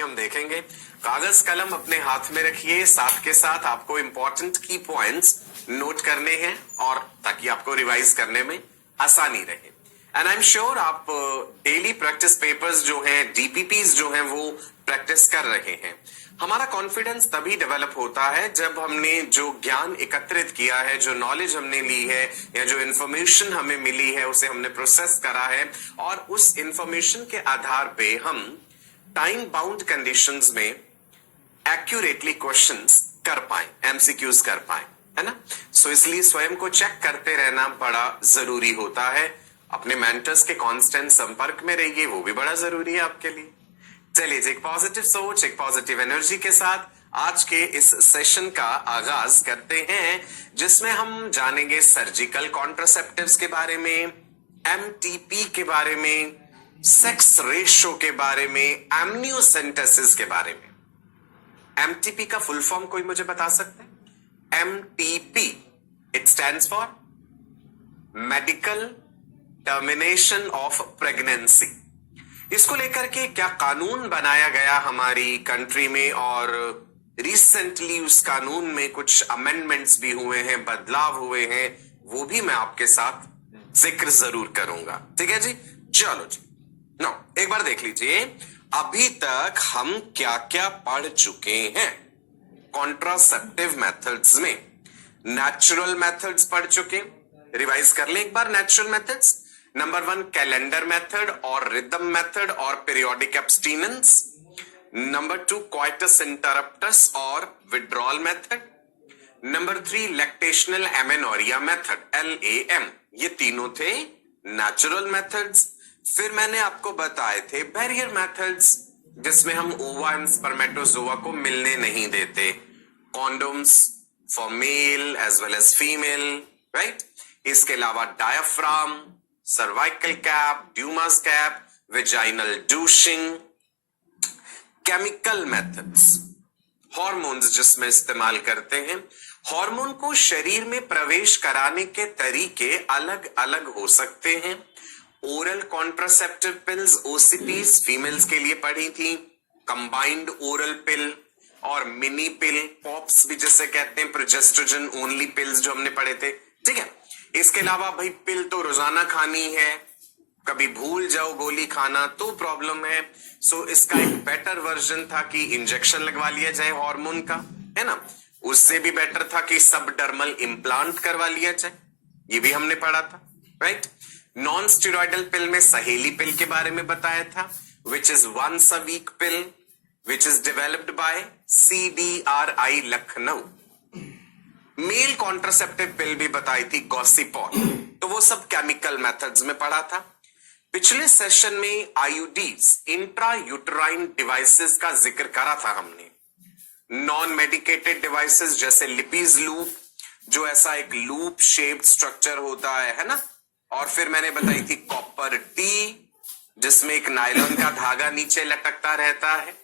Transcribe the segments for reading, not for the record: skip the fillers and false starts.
हम देखेंगे। कागज कलम अपने हाथ में रखिए, साथ के साथ आपको इंपॉर्टेंट की पॉइंट्स नोट करने हैं और ताकि आपको रिवाइज करने में आसानी रहे। एंड आई एम श्योर आप डेली प्रैक्टिस पेपर्स जो हैं, डीपीपीज जो हैं, वो प्रैक्टिस कर रहे हैं। हमारा कॉन्फिडेंस तभी डेवलप होता है जब हमने जो ज्ञान एकत्रित किया है, जो नॉलेज हमने ली है या जो इंफॉर्मेशन हमें मिली है, उसे हमने प्रोसेस करा है और उस इंफॉर्मेशन के आधार पे हम टाइम बाउंड कंडीशंस में एक्यूरेटली क्वेश्चंस कर पाए, एमसीक्यूज कर पाए, है ना। सो इसलिए स्वयं को चेक करते रहना बड़ा जरूरी होता है। अपने मेंटर्स के कांस्टेंट संपर्क में रहिए, वो भी बड़ा जरूरी है आपके लिए। चलिए, एक पॉजिटिव सोच, एक पॉजिटिव एनर्जी के साथ आज के इस सेशन का आगाज करते हैं, जिसमें हम जानेंगे सर्जिकल कॉन्ट्रासेप्टिव्स के बारे में, एमटीपी के बारे में, सेक्स रेशो के बारे में, एमनियोसेंटेसिस के बारे में। एमटीपी का फुल फॉर्म कोई मुझे बता सकते हैं? MTP it stands for medical termination of pregnancy. इसको लेकर के क्या कानून बनाया गया हमारी कंट्री में, और रिसेंटली उस कानून में कुछ अमेंडमेंट्स भी हुए हैं, बदलाव हुए हैं, वो भी मैं आपके साथ जिक्र जरूर करूंगा। ठीक है जी, चलो जी। नो, एक बार देख लीजिए अभी तक हम क्या क्या पढ़ चुके हैं कॉन्ट्रासेप्टिव मेथड्स में। नेचुरल मेथड्स पढ़ चुके, रिवाइज कर ले एक बार। Natural methods, number 1 calendar method और रिदम मेथड और periodic abstinence. Number 2 coitus interruptus और withdrawal method. Number 3 lactational amenorrhoea method, LAM। ये तीनों थे नेचुरल मेथड्स। फिर मैंने आपको बताए थे बैरियर मेथड्स, जिसमें हम ओवा एंड स्पर्मेटोजोआ को मिलने नहीं देते। Condoms for male as well as female, right. इसके अलावा diaphragm, cervical cap, Dumas cap, vaginal douching. Chemical methods, hormones जिसमें इस्तेमाल करते हैं। हार्मोन को शरीर में प्रवेश कराने के तरीके अलग अलग हो सकते हैं। Oral contraceptive pills, OCPs females के लिए पढ़ी थी, कंबाइंड ओरल पिल और मिनी पिल, पॉप्स भी जिसे कहते हैं, प्रोजेस्ट्रोजन ओनली पिल्स जो हमने पढ़े थे। ठीक है, इसके अलावा भाई पिल तो रोजाना खानी है, कभी भूल जाओ गोली खाना तो प्रॉब्लम है। सो इसका एक बेटर वर्जन था कि इंजेक्शन लगवा लिया जाए हार्मोन का, है ना। उससे भी बेटर था कि सबडर्मल इम्प्लांट करवा लिया जाए, ये भी हमने पढ़ा था, राइट। नॉन स्टेरॉइडल पिल में सहेली पिल के बारे में बताया था, which is once a week pill, which is developed by CDRI Lucknow. Male contraceptive pill भी बताई थी, गॉसिपॉल। तो वो सब केमिकल मेथड्स में पढ़ा था। पिछले सेशन में IUDs, इंट्रा यूटराइन डिवाइसेस का जिक्र करा था हमने। नॉन मेडिकेटेड डिवाइसेस जैसे लिपीज लूप, जो ऐसा एक लूप शेप्ड स्ट्रक्चर होता है ना। और फिर मैंने बताई थी कॉपर टी, जिसमें एक नायलॉन का धागा नीचे लटकता रहता है।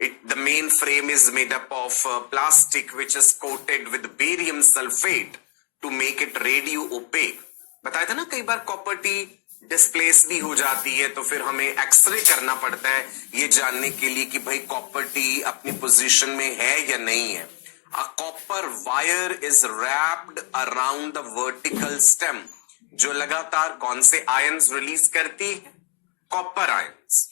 The main frame is made up of plastic which is coated with barium sulfate to make it radio opaque। बताया था ना, कई बार कॉपर टी डिस्प्लेस भी हो जाती है तो फिर हमें एक्सरे करना पड़ता है ये जानने के लिए कि भाई कॉपर टी अपनी पोजीशन में है या नहीं है। A copper wire is wrapped around the vertical stem, जो लगातार कौन से आयंस रिलीज करती है? Copper ions.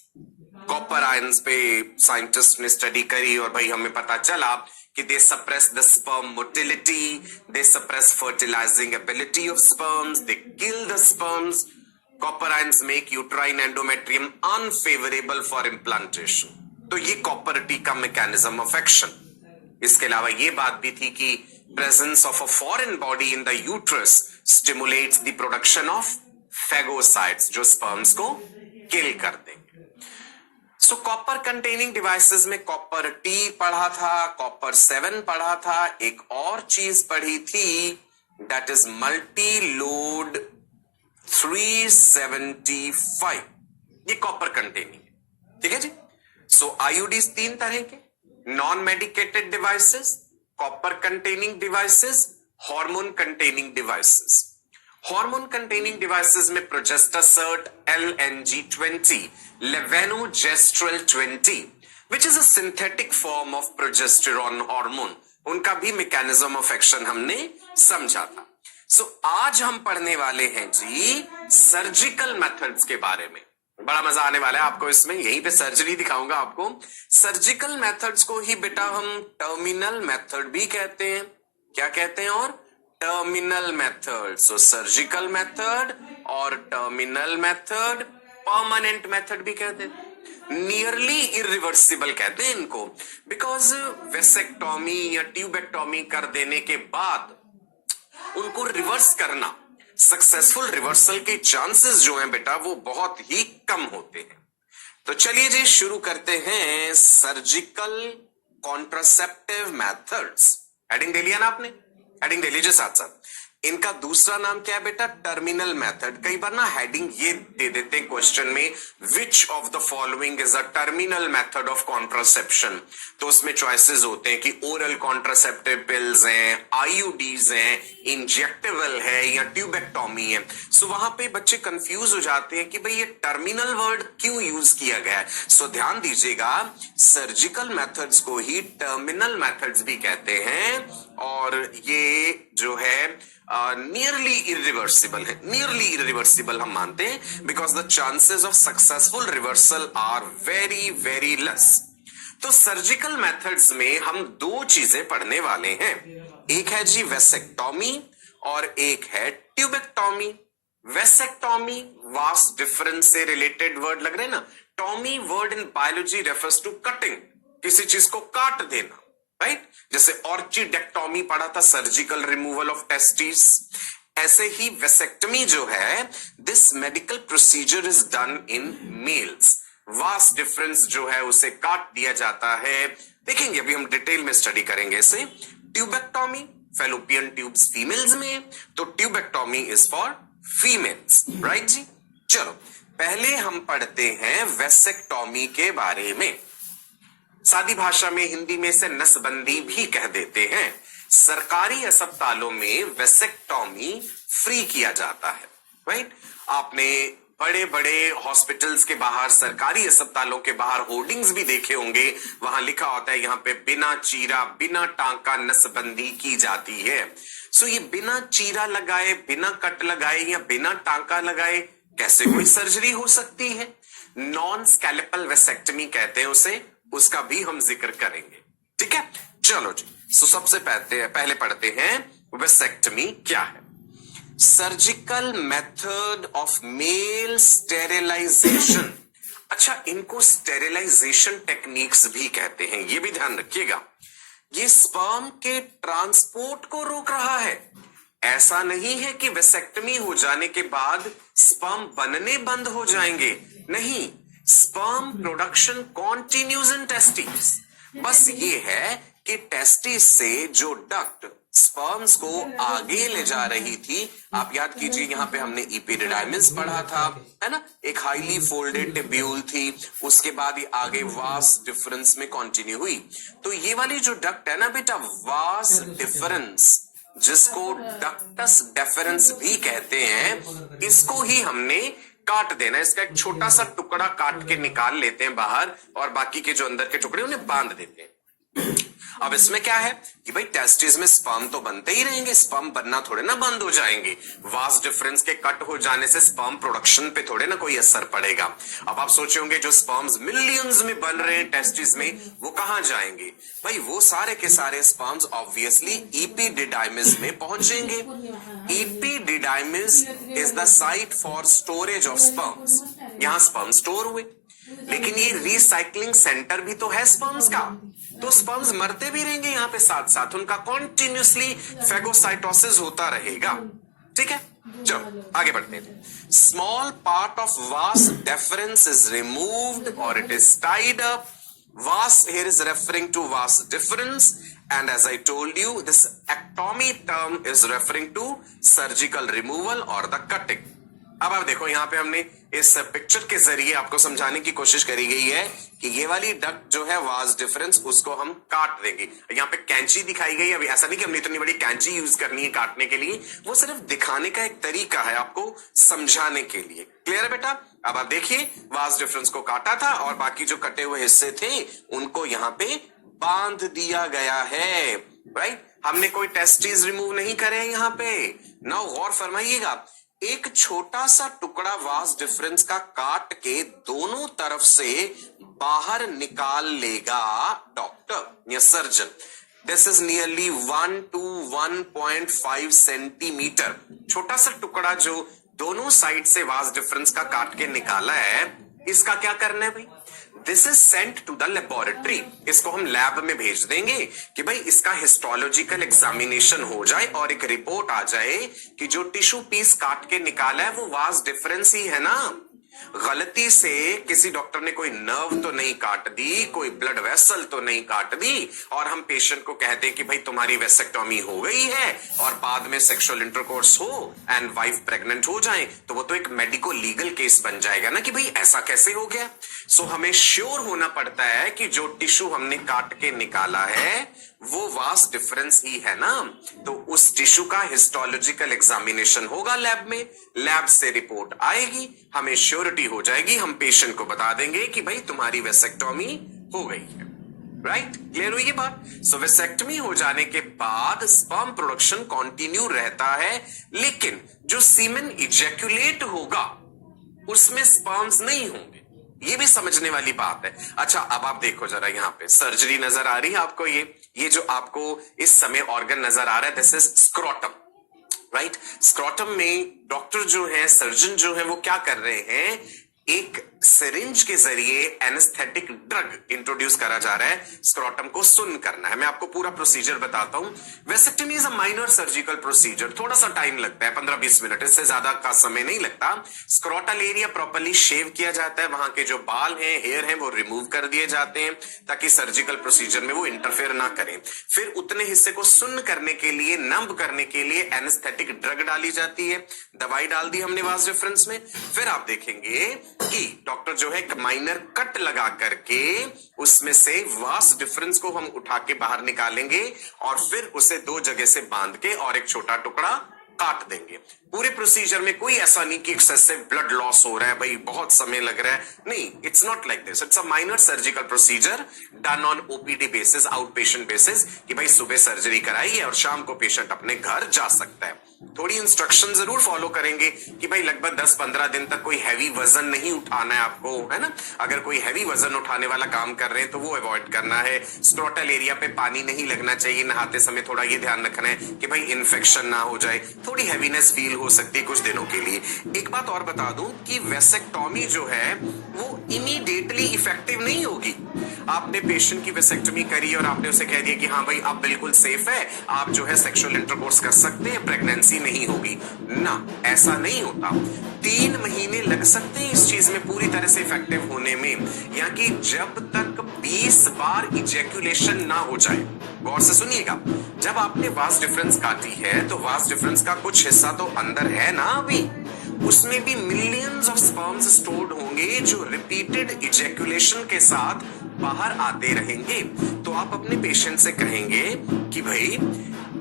कॉपर आयंस पे साइंटिस्ट ने स्टडी करी और भाई हमें पता चला कि they suppress the sperm motility, they suppress fertilising ability of sperms, they kill the sperms. Copper ions make uterine endometrium unfavourable for implantation. तो ये कॉपर टी का मैकेनिज्म ऑफ एक्शन। इसके अलावा ये बात भी थी कि presence of a foreign body in the uterus stimulates the production of phagocytes, जो sperms को kill कर देंगे। So copper containing devices में कॉपर टी पढ़ा था, कॉपर 7 पढ़ा था, एक और चीज पढ़ी थी that is multi load 375, ये कॉपर कंटेनिंग है। ठीक है जी। सो IUDs 3 तरह के, non medicated devices, copper containing devices, hormone containing devices. Hormone containing devices में प्रोजेस्टासर्ट LNG 20, लेवेनोजेस्ट्रल 20, which is a synthetic form of progesterone hormone. उनका भी मैकेनिज्म ऑफ एक्शन हमने समझा था। सो आज हम पढ़ने वाले हैं जी सर्जिकल मेथड्स के बारे में। बड़ा मजा आने वाला है आपको इसमें, यहीं पे सर्जरी दिखाऊंगा आपको। सर्जिकल मेथड्स को ही बेटा हम टर्मिनल मेथड भी कहते हैं। क्या कहते हैं? और टर्मिनल मेथड। सो सर्जिकल मेथड और टर्मिनल मेथड, परमानेंट मेथड भी कहते हैं, नियरली इरिवर्सिबल कहते हैं इनको, बिकॉज वेसेक्टोमी या ट्यूबेक्टोमी कर देने के बाद उनको रिवर्स करना, सक्सेसफुल रिवर्सल के चांसेस जो हैं बेटा वो बहुत ही कम होते हैं। तो चलिए जी शुरू करते हैं सर्जिकल कॉन्ट्रासेप्टिव मेथड्स। हेडिंग दे लिया ना आपने? हेडिंग दे लीजिए साथ साथ। इनका दूसरा नाम क्या है बेटा? Terminal method. कई बार ना हेडिंग ये दे देते हैं क्वेश्चन में, which of the following is a terminal method of contraception. तो उसमें चॉइसेस होते हैं कि ओरल कॉन्ट्रासेप्टिव पिल्स हैं, आईयूडीज हैं, इंजेक्टेबल है या ट्यूबेक्टोमी है। सो वहां पे बच्चे कंफ्यूज हो जाते हैं कि भाई ये टर्मिनल वर्ड क्यों यूज किया गया है। सो ध्यान दीजिएगा, सर्जिकल मेथड्स को ही टर्मिनल मेथड्स भी कहते हैं और ये जो है नियरली इरिवर्सिबल है। नियरली इरिवर्सिबल हम मानते हैं because the chances of successful reversal are very very less. तो सर्जिकल मेथड्स में हम दो चीजें पढ़ने वाले हैं, एक है जी वेसेक्टोमी और एक है ट्यूबेक्टोमी। वेसेक्टोमी वास्ट डिफरेंस से रिलेटेड वर्ड लग रहे हैं ना। Tomy word in biology refers to cutting, किसी चीज को काट देना, राइट? जैसे ऑर्चिडेक्टोमी पढ़ा था, सर्जिकल रिमूवल ऑफ टेस्टिस। ऐसे ही वेसेक्टमी जो है, this medical procedure is done in males. Vast difference जो है उसे काट दिया जाता है। देखेंगे अभी हम डिटेल में स्टडी करेंगे इसे। ट्यूबेक्टोमी फेलोपियन ट्यूब्स फीमेल्स में, तो tubectomy is for females, right जी। चलो पहले हम पढ़ते हैं वेसेक्टोमी के बारे में। सादी भाषा में हिंदी में से नसबंदी भी कह देते हैं। सरकारी अस्पतालों में वेसेक्टोमी फ्री किया जाता है, राइट? आपने बड़े बड़े हॉस्पिटल्स के बाहर, सरकारी अस्पतालों के बाहर होर्डिंग्स भी देखे होंगे, वहां लिखा होता है यहाँ पे बिना चीरा बिना टांका नसबंदी की जाती है। सो ये बिना चीरा लगाए, बिना कट लगाए या बिना टांका लगाए कैसे कोई सर्जरी हो सकती है? नॉन स्कैलेपल वेसेक्टमी कहते हैं उसे, उसका भी हम जिक्र करेंगे, ठीक है? चलो जी, सो सबसे पहले पढ़ते हैं वेसेक्टमी क्या है। Surgical method of male sterilization. अच्छा, इनको स्टेरिलाइजेशन टेक्निक्स भी कहते हैं, ये भी ध्यान रखिएगा। ये स्पर्म के ट्रांसपोर्ट को रोक रहा है। ऐसा नहीं है कि वेसेक्टमी हो जाने के बाद स्पर्म बनने बंद हो जाएंगे, नहीं, sperm production continues in testis. बस ये है कि टेस्टिस से जो डक्ट स्पर्म्स को आगे ले जा रही थी, आप याद कीजिए यहाँ पे हमने इपिडिडाइमिस पढ़ा था, है ना? एक हाईली फोल्डेड टिब्यूल थी, उसके बाद ये आगे वास डिफरेंस में कंटिन्यू हुई। तो ये वाली जो डक्ट है ना बेटा, वास डिफरेंस, जिसको डक्टस डेफरेंस भी कहते हैं, इसको ही हमने काट देना। इसका एक छोटा सा टुकड़ा काट के निकाल लेते हैं बाहर और बाकी के जो अंदर के टुकड़े उन्हें बांध देते हैं। अब इसमें क्या है कि भाई टेस्टिस में स्पर्म तो बनते ही रहेंगे, स्पर्म बनना थोड़े ना बंद हो जाएंगे। वास्ट डिफरेंस के कट हो जाने से स्पर्म प्रोडक्शन पे थोड़े ना कोई असर पड़ेगा। अब आप सोचे होंगे जो स्पर्म्स मिलियंस में बन रहे हैं टेस्टिस में, वो कहां जाएंगे? भाई वो सारे के सारे स्पर्म्स ऑब्वियसली इपिडिडाइमिस में पहुंचेंगे। Epididymis is the site for storage of sperms. यहां स्पर्म स्टोर हुए, लेकिन ये रिसाइकलिंग सेंटर भी तो है स्पर्म्स का, तो स्पर्म्स मरते भी रहेंगे यहाँ पे साथ साथ, उनका कॉन्टिन्यूसली फेगोसाइटोसिस होता रहेगा, ठीक है? चलो आगे बढ़ते हैं। Small part of vas deferens is removed और इट इज टाइड अप। वास here is referring to vas difference, and as I told you, this ectomy term is referring to surgical removal or the cutting. अब आप देखो यहाँ पे हमने इस picture के जरिए आपको समझाने की कोशिश करी गई है कि ये वाली डक्ट जो है वास डिफरेंस उसको हम काट देंगे। यहाँ पे कैंची दिखाई गई। अभी ऐसा नहीं कि हमने इतनी बड़ी कैंची यूज करनी है काटने के लिए, वो सिर्फ दिखाने का एक तरीका है आपको समझाने के लिए। क्लियर है बेटा? अब आप देखिए वास डिफरेंस को काटा था और बाकी जो कटे हुए हिस्से थे उनको यहाँ पे बांध दिया गया है। राइट, हमने कोई टेस्टिस रिमूव नहीं करे यहाँ पे। नाउ गौर फरमाइएगा, एक छोटा सा टुकड़ा वास डिफरेंस का काट के दोनों तरफ से बाहर निकाल लेगा डॉक्टर या surgeon. This is nearly 1 to 1.5 centimetre. छोटा सा टुकड़ा जो दोनों साइड से वास डिफरेंस का काट के निकाला है, इसका क्या करना है भाई? This is sent to the laboratory. इसको हम लैब में भेज देंगे कि भाई इसका हिस्टोलॉजिकल एग्जामिनेशन हो जाए और एक रिपोर्ट आ जाए कि जो टिश्यू पीस काट के निकाला है वो वास डिफरेंस ही है ना। गलती से किसी डॉक्टर ने कोई नर्व तो नहीं काट दी, कोई ब्लड वेसल तो नहीं काट दी और हम पेशेंट को कहते हैं कि भाई तुम्हारी वेसेक्टोमी हो गई है और बाद में सेक्सुअल इंटरकोर्स हो एंड वाइफ प्रेग्नेंट हो जाए, तो वो तो एक मेडिको लीगल केस बन जाएगा ना कि भाई ऐसा कैसे हो गया। सो हमें श्योर होना पड़ता है कि जो टिश्यू हमने काट के निकाला है वो वास डिफरेंस ही है ना। तो उस टिश्यू का हिस्टोलॉजिकल एग्जामिनेशन होगा लैब में, लैब से रिपोर्ट आएगी, हमें श्योरिटी हो जाएगी, हम पेशेंट को बता देंगे कि भाई तुम्हारी वेसेक्टोमी हो गई है। राइट, क्लियर हुई ये बात? सो वेसेक्टोमी हो जाने के बाद स्पर्म प्रोडक्शन कंटिन्यू रहता है, लेकिन जो सीमेन इजैक्युलेट होगा उसमें स्पर्म्स नहीं होंगे। ये भी समझने वाली बात है। अच्छा, अब आप देखो जरा, यहाँ पे सर्जरी नजर आ रही है आपको। ये जो आपको इस समय ऑर्गन नजर आ रहा है, this is scrotum. Right, scrotum में डॉक्टर जो है, सर्जन जो है, वो क्या कर रहे हैं? एक सिरिंज के जरिए एनेस्थेटिक ड्रग इंट्रोड्यूस करा जा रहा है, स्क्रोटम को सुन्न करना है। मैं आपको पूरा प्रोसीजर बताता हूं। Vasectomy is a minor surgical procedure, थोड़ा सा टाइम लगता है, 15-20 मिनट, इससे ज्यादा का समय नहीं लगता। स्क्रोटल एरिया प्रॉपर्ली शेव किया जाता है, वहां के जो बाल हैं, हेयर हैं, वो रिमूव कर दिए जाते हैं ताकि सर्जिकल प्रोसीजर में वो इंटरफेयर ना करें। फिर उतने हिस्से को सुन्न करने के लिए, नंब करने के लिए एनेस्थेटिक ड्रग डाली जाती है, दवाई डाल दी हमने वास डिफरेंस में। फिर आप देखेंगे कि डॉक्टर जो है माइनर कट लगा करके उसमें से वास डिफरेंस को हम उठा के बाहर निकालेंगे और फिर उसे दो जगह से बांध के और एक छोटा टुकड़ा काट देंगे। पूरे प्रोसीजर में कोई ऐसा नहीं कि एक्सेसिव ब्लड लॉस हो रहा है, भाई बहुत समय लग रहा है, नहीं, it's not like this. It's a minor surgical procedure done on OPD basis, out patient basis, कि भाई सुबह सर्जरी कराई है और शाम को पेशेंट अपने घर जा सकता है। थोड़ी इंस्ट्रक्शन जरूर फॉलो करेंगे कि भाई लगभग 10-15 दिन तक कोई हैवी वजन नहीं उठाना है आपको, है ना। अगर कोई हैवी वजन उठाने वाला काम कर रहे हैं तो वो अवॉइड करना है। स्क्रोटल एरिया पे पानी नहीं लगना चाहिए नहाते समय, थोड़ा ये ध्यान रखना है कि भाई इन्फेक्शन ना हो जाए। थोड़ी हैवीनेस फील हो सकती है कुछ दिनों के लिए। एक बात और बता दूं कि वेसेक्टोमी जो है वो इमीडिएटली इफेक्टिव नहीं होगी। आपने पेशेंट की वेसेक्टोमी करी और आपने उसे कह दिया कि हाँ भाई अब बिल्कुल सेफ है, आप जो है सेक्सुअल इंटरकोर्स कर सकते हैं, प्रेगनेंसी नहीं होगी ना, ऐसा नहीं होता। 3 महीने लग सकते हैं इस चीज में पूरी तरह से इफेक्टिव होने में, यानी कि जब तक 20 बार इजैक्यूलेशन ना हो जाए। गौर से सुनिएगा, जब आपने वास डिफरेंस काटी है तो वास डिफरेंस का कुछ हिस्सा तो अंदर है ना अभी, उसमें भी मिलियंस ऑफ स्पर्म्स स्टोर्ड होंगे जो रिपीटेड इजैक्यूलेशन के साथ बाहर आते रहेंगे। तो आप अपने पेशेंट से कहेंगे कि भाई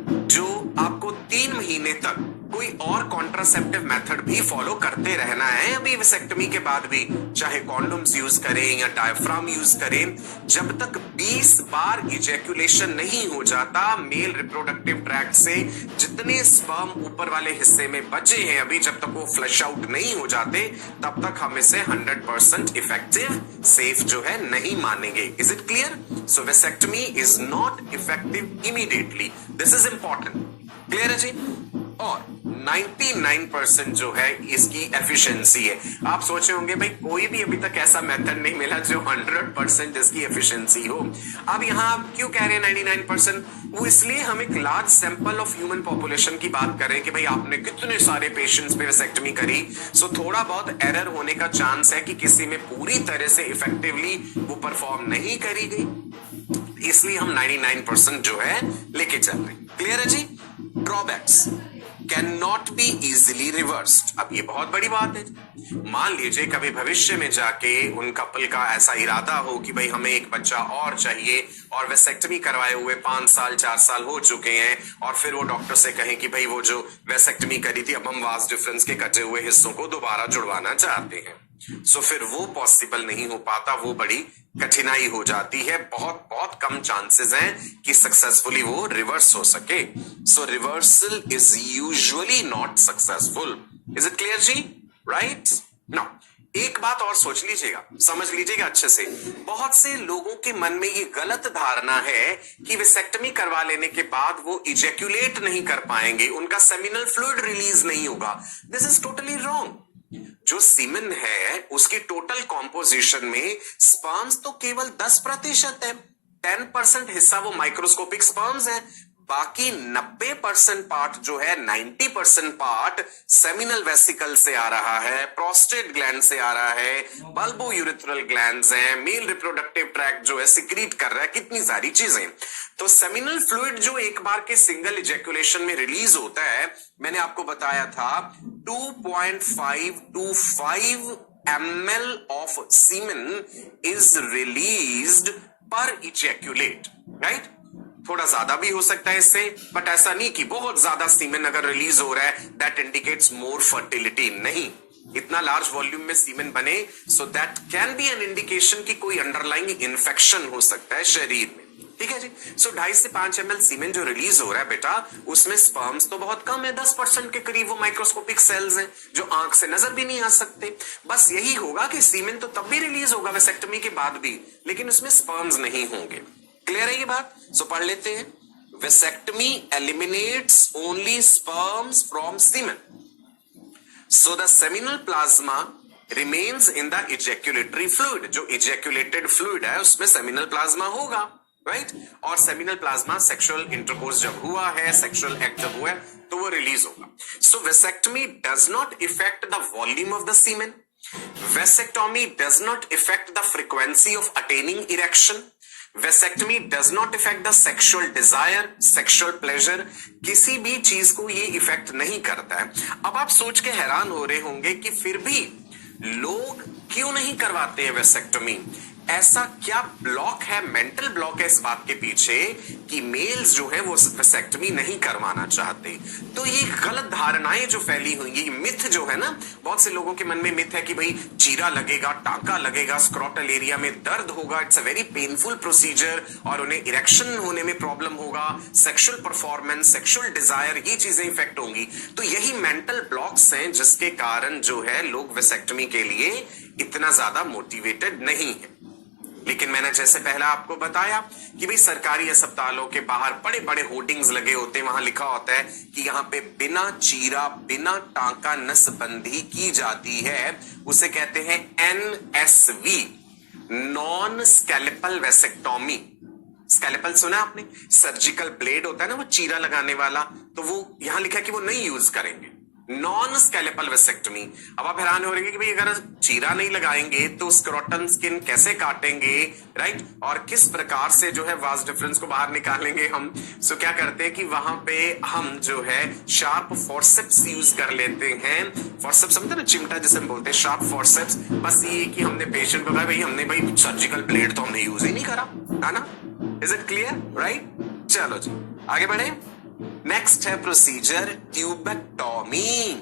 जो आपको 3 महीने तक कोई और कॉन्ट्रासेप्टिव मेथड भी फॉलो करते रहना है अभी वेसेक्टोमी के बाद भी, चाहे कॉन्डोम्स यूज करें या डायफ्राम यूज करें, जब तक 20 बार इजैक्यूलेशन नहीं हो जाता मेल रिप्रोडक्टिव ट्रैक्ट से, जितने स्पर्म ऊपर वाले हिस्से में बचे हैं अभी, जब तक वो फ्लश आउट नहीं हो जाते तब तक हम इसे 100% इफेक्टिव सेफ जो है नहीं मानेंगे। Is it clear? So vasectomy is not effective immediately, this is important. Clear है जी? और 99% जो है इसकी एफिशिएंसी है। आप सोचे होंगे भाई कोई भी अभी तक ऐसा मेथड नहीं मिला जो 100% इसकी एफिशिएंसी हो। अब यहां आप क्यों कह रहे हैं 99%? वो इसलिए हम एक large sample of human population की बात कर रहे हैं कि भाई आपने कितने सारे पेशेंट्स पे वेसेक्टोमी करी, सो थोड़ा बहुत एरर होने का चांस है कि किसी में पूरी तरह से इफेक्टिवली वो परफॉर्म नहीं करी गई, इसलिए हम 99% जो है लेके चल रहे हैं। क्लियर है जी? Drawbacks, can not be easily reversed. अब ये बहुत बड़ी बात है। मान लीजिए कभी भविष्य में जाके उन कपल का ऐसा इरादा हो कि भाई हमें एक बच्चा और चाहिए और वेसेक्टमी करवाए हुए 5 साल 4 साल हो चुके हैं, और फिर वो डॉक्टर से कहें कि भाई वो जो वेसेक्टमी करी थी अब हम वास डिफरेंस के कटे हुए हिस्सों को दोबारा जुड़वाना चाहते हैं। सो फिर वो पॉसिबल नहीं हो पाता, वो बड़ी कठिनाई हो जाती है। बहुत बहुत कम चांसेस हैं कि सक्सेसफुली वो रिवर्स हो सके। So reversal is usually not successful. Is it clear जी? राइट नाउ एक बात और सोच लीजिएगा, समझ लीजिएगा अच्छे से। बहुत से लोगों के मन में ये गलत धारणा है कि वेसेक्टमी करवा लेने के बाद वो इजैक्यूलेट नहीं कर पाएंगे, उनका सेमिनल फ्लूइड रिलीज नहीं होगा। This is totally wrong. जो सीमेन है उसकी टोटल कॉम्पोजिशन में स्पर्म्स तो केवल 10% है। 10% हिस्सा वो माइक्रोस्कोपिक स्पर्म्स है, बाकी 90% पार्ट जो है, 90% पार्ट सेमिनल वेसिकल से आ रहा है, प्रोस्टेट ग्लैंड से आ रहा है, बल्बो यूरिथ्रल ग्लैंड्स हैं, मेल रिप्रोडक्टिव ट्रैक्ट जो है सिक्रीट कर रहा है, कितनी सारी चीजें। तो सेमिनल फ्लूइड जो एक बार के सिंगल इजैक्यूलेशन में रिलीज होता है, मैंने आपको बताया था 2.5 to 5 ml of semen is released per ejaculate, right? थोड़ा ज्यादा भी हो सकता है इससे, बट ऐसा नहीं कि बहुत ज्यादा सीमेन अगर रिलीज हो रहा है दैट इंडिकेट्स मोर फर्टिलिटी। नहीं, इतना लार्ज वॉल्यूम में सीमेन बने so that can be an indication कि कोई अंडरलाइंग इन्फेक्शन हो सकता है शरीर में। ठीक है जी। सो 2.5 से 5 ml सीमेन जो रिलीज हो रहा है बेटा, उसमें स्पर्म्स तो बहुत कम है, 10% के करीब वो माइक्रोस्कोपिक सेल्स हैं जो आंख से नजर भी नहीं आ सकते। बस यही होगा कि सीमेन तो तब भी रिलीज होगा वेसेक्टमी के बाद भी, लेकिन उसमें स्पर्म्स नहीं होंगे। क्लियर है ये बात? सो पढ़ लेते हैं। Vasectomy eliminates only sperms from semen, so the seminal plasma remains in the ejaculatory fluid. जो इजैक्यूलेटेड फ्लूइड है उसमें सेमिनल प्लाज्मा होगा, राइट? और सेमिनल प्लाज्मा सेक्सुअल इंटरकोर्स जब हुआ है, सेक्सुअल एक्ट जब हुआ है, तो वो रिलीज होगा। So vasectomy does not effect the volume of the semen. Vasectomy does not affect the frequency of attaining erection. Vasectomy does not affect the sexual desire, sexual pleasure. किसी भी चीज को ये इफेक्ट नहीं करता है। अब आप सोच के हैरान हो रहे होंगे कि फिर भी लोग क्यों नहीं करवाते हैं वेसेक्टोमी। ऐसा क्या ब्लॉक है, मेंटल ब्लॉक है इस बात के पीछे कि मेल्स जो है वो वेसेक्टमी नहीं करवाना चाहते। तो ये गलत धारणाएं जो फैली हुई, ये मिथ जो है ना, बहुत से लोगों के मन में मिथ है कि भाई चीरा लगेगा, टांका लगेगा, स्क्रोटल एरिया में दर्द होगा, it's a very painful procedure, और उन्हें इरेक्शन होने में प्रॉब्लम होगा, सेक्सुअल परफॉर्मेंस, सेक्सुअल डिजायर, ये चीजें इफेक्ट होंगी। तो यही मेंटल ब्लॉक्स हैं जिसके कारण जो है लोग वेसेक्टमी के लिए इतना ज्यादा मोटिवेटेड नहीं है। लेकिन मैंने जैसे पहले आपको बताया कि भाई सरकारी अस्पतालों के बाहर बड़े बड़े होर्डिंग्स लगे होते हैं, वहां लिखा होता है कि यहाँ पे बिना चीरा, बिना टांका नसबंदी की जाती है। उसे कहते हैं NSV, नॉन स्कैलेपल वेसेक्टोमी। स्कैलेपल सुना आपने? सर्जिकल ब्लेड होता है ना, वो चीरा लगाने वाला, तो वो यहां लिखा है कि वो नहीं यूज करेंगे, नॉन स्कैलेपल वेसेक्टमी। अब आप हैरान हो रहे हैं कि भाई अगर चीरा नहीं लगाएंगे तो स्क्रोटन स्किन कैसे काटेंगे, राइट? और किस प्रकार से जो है वास डिफरेंस को बाहर निकालेंगे हम। सो क्या करते हैं कि वहां पे हम जो है शार्प फोर्सेप्स यूज कर लेते हैं। फोर्सेप्स समझते ना, चिमटा जिसे हम बोलते हैं, शार्प फोर्सेप्स। बस ये कि हमने पेशेंट को कहा भाई हमने भाई सर्जिकल ब्लेड तो हमने यूज ही नहीं करा, है ना? Is it clear? राइट, चलो जी आगे बढ़े। नेक्स्ट है procedure tubectomy.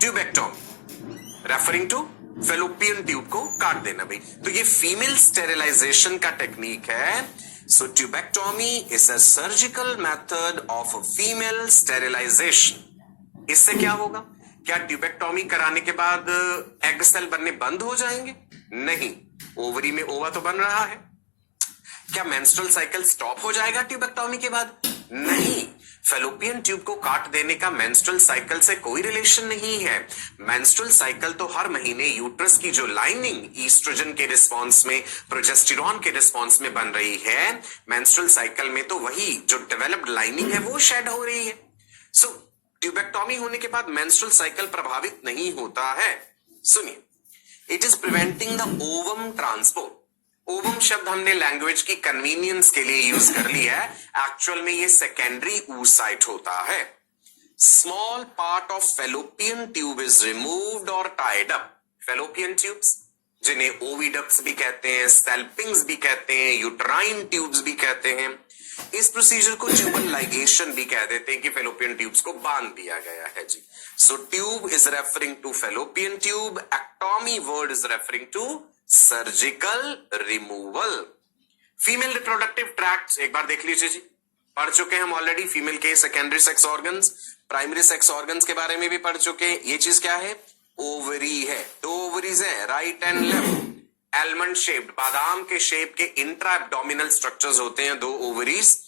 Tubectomy referring to fallopian tube को काट देना भाई। तो ये फीमेल स्टेरिलाइजेशन का टेक्निक है। So tubectomy is a surgical method of female sterilisation. इससे क्या होगा? क्या ट्यूबेक्टोमी कराने के बाद एग सेल बनने बंद हो जाएंगे? नहीं, ओवरी में ओवा तो बन रहा है। क्या मेंस्ट्रुअल साइकिल स्टॉप हो जाएगा ट्यूबेक्टोमी के बाद? नहीं, फेलोपियन ट्यूब को काट देने का मेंस्ट्रुअल साइकिल से कोई रिलेशन नहीं है। मेंस्ट्रुअल साइकिल तो हर महीने यूट्रस की जो लाइनिंग ईस्ट्रोजन के रिस्पांस में, प्रोजेस्टेरॉन के रिस्पांस में बन रही है, मेंस्ट्रुअल साइकिल में तो वही जो डेवलप्ड लाइनिंग है वो शेड हो रही है। सो ट्यूबेक्टोमी होने के बाद मेंस्ट्रुअल साइकिल प्रभावित नहीं होता है। सुनिए, it is preventing the ovum transport. Ovum शब्द हमने लैंग्वेज की कन्वीनियंस के लिए यूज कर लिया है, एक्चुअल में ये सेकेंडरी oocyte होता है। small part of fallopian tube is removed or tied up. fallopian tubes जिन्हें ओविडक्ट्स भी कहते हैं, स्टेल्पिंग्स भी कहते हैं, यूट्राइन ट्यूब्स भी कहते हैं, इस प्रोसीजर को ट्यूबल लाइगेशन भी कह देते हैं कि फेलोपियन ट्यूब्स को बांध दिया गया है जी. So tube is referring to fallopian tube. Ectomy word is referring to surgical removal. Female reproductive tract एक बार देख लीजिए जी, पढ़ चुके हैं हम ऑलरेडी. फीमेल के secondary sex organs, primary sex organs के बारे में भी पढ़ चुके हैं. ये चीज क्या है? ओवरी है. दो ओवरीज है, right and left. Almond shaped, बादाम के शेप के इंट्रा एब्डोमिनल स्ट्रक्चर्स होते हैं, दो ओवरीज.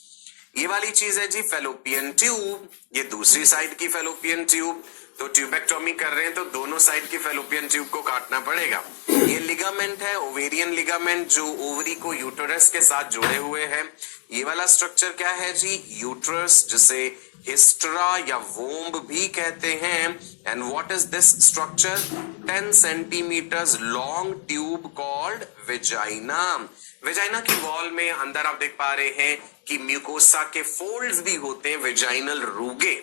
ये वाली चीज है जी फेलोपियन ट्यूब. ये दूसरी साइड की फेलोपियन ट्यूब. तो ट्यूबेक्टोमी कर रहे हैं तो दोनों साइड की फेलोपियन ट्यूब को काटना पड़ेगा. ये लिगामेंट है, ओवेरियन लिगामेंट, जो ओवरी को यूटेरस के साथ जुड़े हुए हैं. ये वाला स्ट्रक्चर क्या है जी? यूट्रस, जिसे हिस्ट्रा या वोम्ब भी कहते हैं. And what is this structure? 10 centimeters long tube called vagina. Vagina की वॉल में अंदर आप देख पा रहे हैं कि म्यूकोसा के फोल्ड्स भी होते हैं, वेजाइनल रूगे.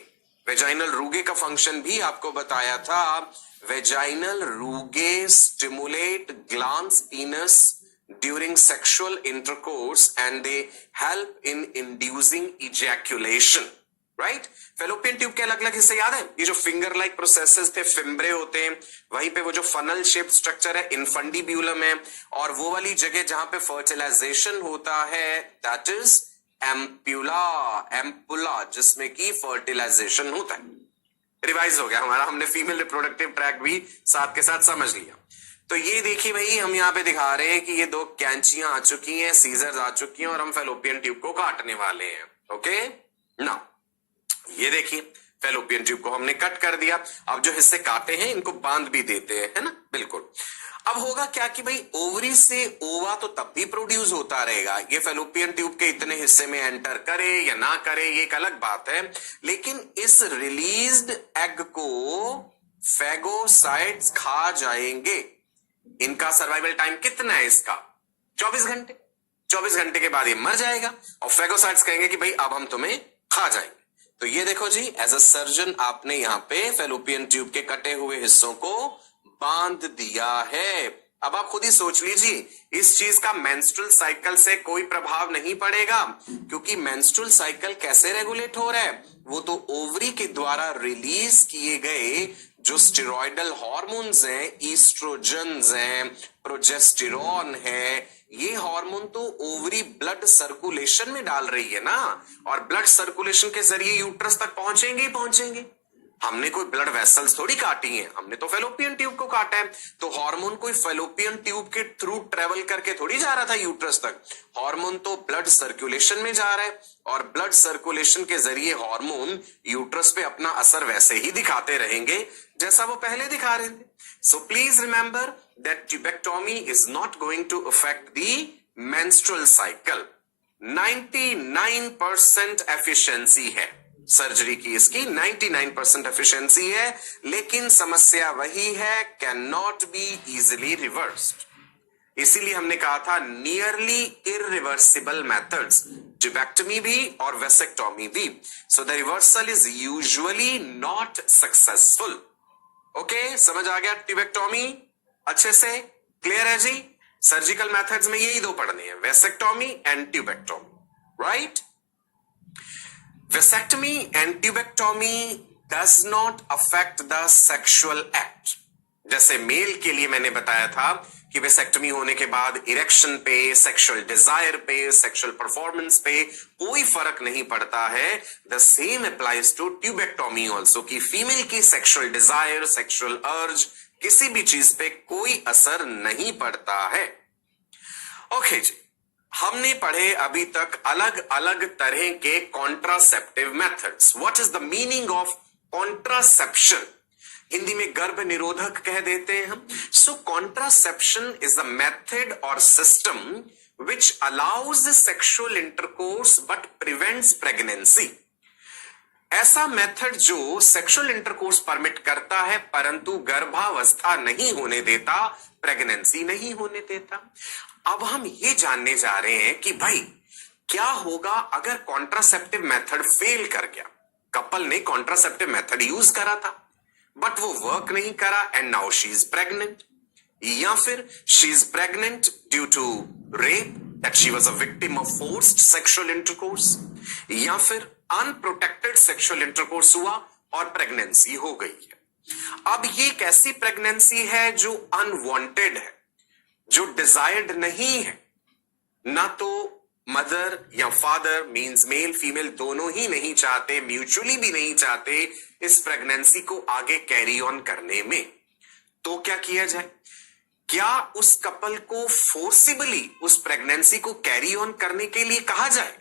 वेजाइनल रूगे का फंक्शन भी आपको बताया था. Vaginal rugae stimulate glands penis during sexual intercourse and they help in inducing ejaculation. Right? Fallopian tube के अलग अलग हिस्से याद है? ये जो फिंगर लाइक प्रोसेसेस थे, फिम्ब्रे होते हैं, वहीं पे वो जो फनल शेप स्ट्रक्चर है इनफंडिब्यूलम है, और वो वाली जगह जहां पे फर्टिलाइजेशन होता है दैट इज एम्पुला. एम्पुला जिसमें की फर्टिलाइजेशन होता है. रिवाइज हो गया हमारा, हमने फीमेल रिप्रोडक्टिव ट्रैक्ट भी साथ के साथ समझ लिया. तो ये देखिए भाई, हम यहाँ पे दिखा रहे हैं कि ये दो कैंचियां आ चुकी हैं, सीजर्स आ चुकी हैं, और हम फेलोपियन ट्यूब को काटने वाले हैं. ओके नाउ ये देखिए फेलोपियन ट्यूब को हमने कट कर दिया. अब जो हिस्से काटे हैं इनको बांध भी देते हैं, है ना? बिल्कुल. अब होगा क्या कि भाई ओवरी से ओवा तो तब भी प्रोड्यूस होता रहेगा. ये फेलोपियन ट्यूब के इतने हिस्से में एंटर करे या ना करे ये एक अलग बात है, लेकिन इस रिलीज्ड एग को फेगोसाइट्स खा जाएंगे. इनका सर्वाइवल टाइम कितना है इसका? 24 घंटे. 24 घंटे के बाद ये मर जाएगा और फेगोसाइट्स कहेंगे कि भाई अब हम तुम्हें खा जाएंगे. तो ये देखो जी, एज अ सर्जन आपने यहाँ पे फेलोपियन ट्यूब के कटे हुए हिस्सों को बांध दिया है. अब आप खुद ही सोच लीजिए, इस चीज का मेंस्ट्रुअल साइकिल से कोई प्रभाव नहीं पड़ेगा, क्योंकि मेंस्ट्रुअल साइकिल कैसे रेगुलेट हो रहा है? वो तो ओवरी के द्वारा रिलीज किए गए जो स्टेरॉइडल हार्मोन्स हैं, ईस्ट्रोजन्स हैं, प्रोजेस्टेरॉन है, ये हार्मोन तो ओवरी ब्लड सर्कुलेशन में डाल रही है ना, और ब्लड सर्कुलेशन के जरिए यूट्रस तक पहुंचेंगे ही पहुंचेंगे. हमने कोई ब्लड वेसल्स थोड़ी काटी हैं, हमने तो फेलोपियन ट्यूब को काटा है. तो हार्मोन कोई फेलोपियन ट्यूब के थ्रू ट्रेवल करके थोड़ी जा रहा था यूट्रस तक. हार्मोन तो ब्लड सर्कुलेशन में जा रहा है, और ब्लड सर्कुलेशन के जरिए हार्मोन यूट्रस पे अपना असर वैसे ही दिखाते रहेंगे जैसा वो पहले दिखा रहे थे. So please remember that tubectomy is not going to affect the menstrual cycle. 99% efficiency है सर्जरी की, इसकी 99% एफिशिएंसी है, लेकिन समस्या वही है, can not be easily reversed. इसीलिए हमने कहा था नियरली इरिवर्सिबल मेथड्स, ट्यूबेक्टमी भी और वेसेक्टोमी भी. So the reversal is usually not successful. Okay, समझ आ गया? ट्यूबेक्टोमी अच्छे से क्लियर है जी? सर्जिकल मेथड्स में यही दो पढ़ने हैं, vasectomy and tubectomy. Right? Vasectomy and tubectomy does not affect the sexual act. जैसे मेल के लिए मैंने बताया था कि वेसेक्टमी होने के बाद इरेक्शन पे, सेक्सुअल डिजायर पे, सेक्सुअल परफॉर्मेंस पे कोई फर्क नहीं पड़ता है. The same applies to tubectomy also, कि फीमेल की सेक्सुअल डिजायर, सेक्सुअल अर्ज, किसी भी चीज पे कोई असर नहीं पड़ता है. ओके जी, हमने पढ़े अभी तक अलग अलग तरह के contraceptive methods. What is the meaning of contraception? Hindi में गर्भ निरोधक कह देते हैं हम. सो कॉन्ट्रासेप्शन इज द मेथड और system which allows the sexual intercourse but prevents pregnancy. ऐसा मेथड जो सेक्सुअल इंटरकोर्स परमिट करता है परंतु गर्भावस्था नहीं होने देता, प्रेगनेंसी नहीं होने देता. अब हम ये जानने जा रहे हैं कि भाई क्या होगा अगर कॉन्ट्रासेप्टिव मेथड फेल कर गया. कपल ने कॉन्ट्रासेप्टिव मेथड यूज करा था बट वो वर्क नहीं करा and now she is pregnant, या फिर she is pregnant due to rape that she was a victim of forced sexual intercourse, या फिर अनप्रोटेक्टेड सेक्सुअल इंटरकोर्स हुआ और प्रेगनेंसी हो गई है। अब ये एक ऐसी प्रेगनेंसी है जो अनवांटेड है, जो डिजायर्ड नहीं है, ना तो मदर या फादर मींस मेल फीमेल दोनों ही नहीं चाहते, म्यूचुअली भी नहीं चाहते इस प्रेगनेंसी को आगे कैरी ऑन करने में। तो क्या किया जाए? क्या उस कपल को फोर्सिबली उस प्रेगनेंसी को कैरी ऑन करने के लिए कहा जाए?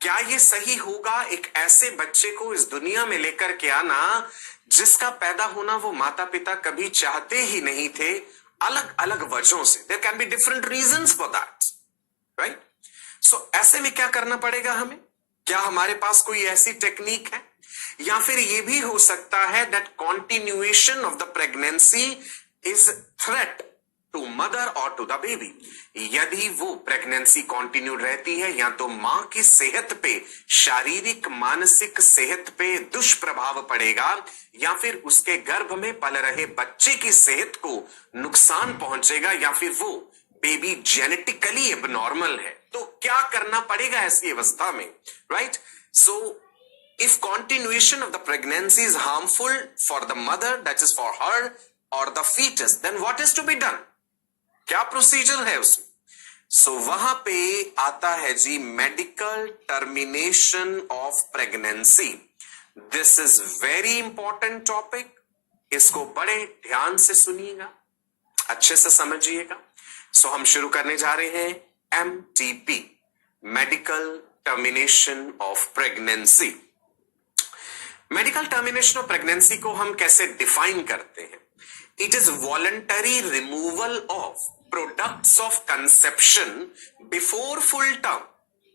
क्या ये सही होगा एक ऐसे बच्चे को इस दुनिया में लेकर के आना जिसका पैदा होना वो माता पिता कभी चाहते ही नहीं थे, अलग अलग वजहों से? There can be different reasons for that, right? So ऐसे में क्या करना पड़ेगा हमें? क्या हमारे पास कोई ऐसी टेक्निक है? या फिर यह भी हो सकता है that continuation of the pregnancy is threat to mother और टू द बेबी। यदि वो प्रेगनेंसी कंटिन्यू रहती है या तो मां की सेहत पे, शारीरिक मानसिक सेहत पे दुष्प्रभाव पड़ेगा, या फिर उसके गर्भ में पल रहे बच्चे की सेहत को नुकसान पहुंचेगा, या फिर वो बेबी जेनेटिकली एबनॉर्मल है। तो क्या करना पड़ेगा ऐसी अवस्था में, right? So if continuation of the pregnancy is harmful for the mother, that is for her or the fetus, then what is to be done? क्या प्रोसीजर है उसमें? सो वहां पे आता है जी medical termination of pregnancy. This is very important topic, इसको बड़े ध्यान से सुनिएगा, अच्छे से समझिएगा। सो हम शुरू करने जा रहे हैं MTP, medical termination of pregnancy. Medical termination of pregnancy को हम कैसे डिफाइन करते हैं? It is voluntary removal of products of conception before full term.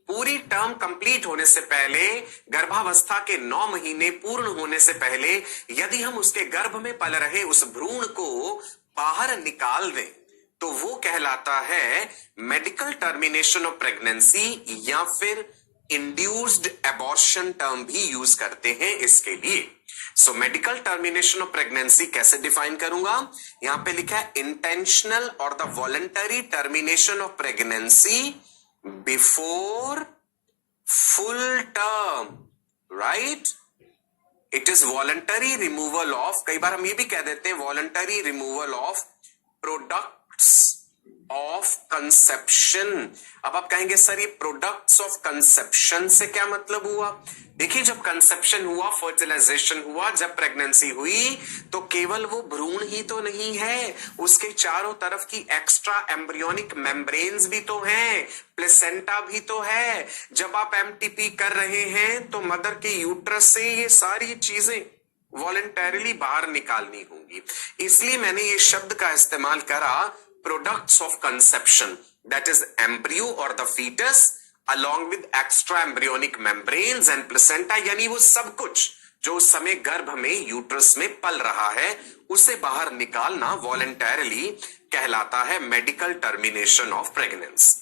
पूरी टर्म कंप्लीट होने से पहले, गर्भावस्था के 9 महीने पूर्ण होने से पहले यदि हम उसके गर्भ में पल रहे उस भ्रूण को बाहर निकाल दें तो वो कहलाता है मेडिकल टर्मिनेशन ऑफ प्रेगनेंसी, या फिर इंड्यूस्ड एबॉर्शन टर्म भी यूज करते हैं इसके लिए। So medical termination of pregnancy कैसे डिफाइन करूंगा? यहां पे लिखा है इंटेंशनल और the voluntary termination of pregnancy before full term, right? It is voluntary removal of, कई बार हम ये भी कह देते हैं voluntary removal of products of conception. अब आप कहेंगे सर ये प्रोडक्ट्स ऑफ कंसेप्शन से क्या मतलब हुआ? देखिए, जब कंसेप्शन हुआ, फर्टिलाइजेशन हुआ, जब प्रेगनेंसी हुई, तो केवल वो भ्रूण ही तो नहीं है, उसके चारों तरफ की एक्स्ट्रा एम्ब्रियोनिक मेम्ब्रेन्स भी तो हैं, प्लेसेंटा भी तो है। जब आप MTP कर रहे हैं तो मदर के यूट्रस से ये सारी चीजें वॉलंटरीली बाहर निकालनी होंगी। इसलिए मैंने ये शब्द का इस्तेमाल करा products of conception, that is embryo और the foetus along with extra embryonic membranes and placenta, यानी वो सब कुछ जो उस समय गर्भ में यूट्रस में पल रहा है उसे बाहर निकालना वॉलंटरीली कहलाता है medical termination of pregnancy.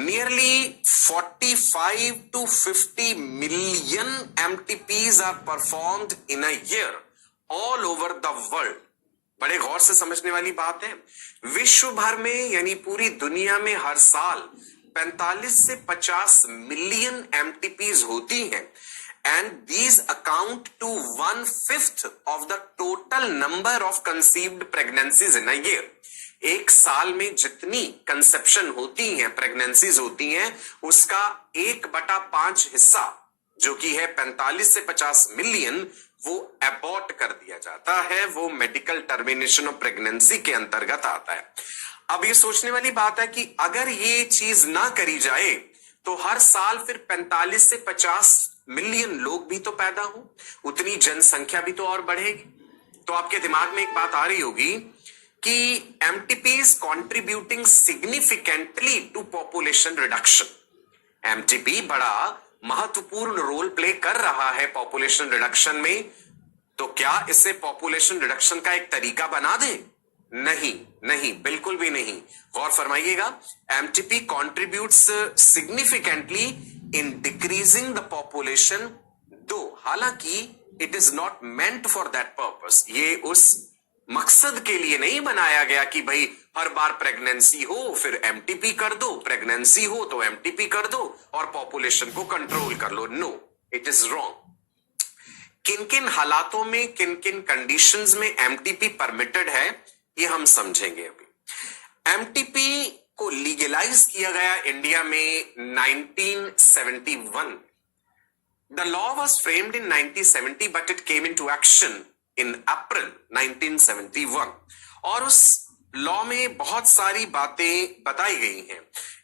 Nearly 45 to 50 million MTPs are performed in a year all over the world. बड़े गौर से समझने वाली बात है। विश्व भर में यानी पूरी दुनिया में हर साल 45 से 50 मिलियन MTPs होती हैं, and these account to 1/5 of the total number of conceived pregnancies in a year. एक साल में जितनी कंसेप्शन होती हैं, प्रेगनेंसीज होती हैं, उसका 1/5 हिस्सा जो कि है 45 से 50 मिलियन, वो अबॉर्ट कर दिया जाता है, वो मेडिकल टर्मिनेशन ऑफ प्रेगनेंसी के अंतर्गत आता है। अब ये सोचने वाली बात है कि अगर ये चीज ना करी जाए तो हर साल फिर 45 से 50 मिलियन लोग भी तो पैदा हो, उतनी जनसंख्या भी तो और बढ़ेगी। तो आपके दिमाग में एक बात आ रही होगी कि MTP is contributing significantly to population reduction. MTP बड़ा महत्वपूर्ण रोल प्ले कर रहा है पॉपुलेशन रिडक्शन में, तो क्या इसे पॉपुलेशन रिडक्शन का एक तरीका बना दे? नहीं, नहीं, बिल्कुल भी नहीं। गौर फरमाइएगा, MTP contributes significantly in decreasing the population दो हालांकि it is not meant for that purpose, ये उस मकसद के लिए नहीं बनाया गया कि भाई हर बार प्रेगनेंसी हो फिर एमटीपी कर दो, प्रेगनेंसी हो तो एमटीपी कर दो और पॉपुलेशन को कंट्रोल कर लो। No, it is wrong. किन किन हालातों में, किन किन कंडीशंस में एमटीपी परमिटेड है ये हम समझेंगे अभी। एमटीपी को लीगलाइज किया गया इंडिया में 1971। The law was framed in 1970 but it came into action in April 1971 और उस लॉ में बहुत सारी बातें बताई गई हैं।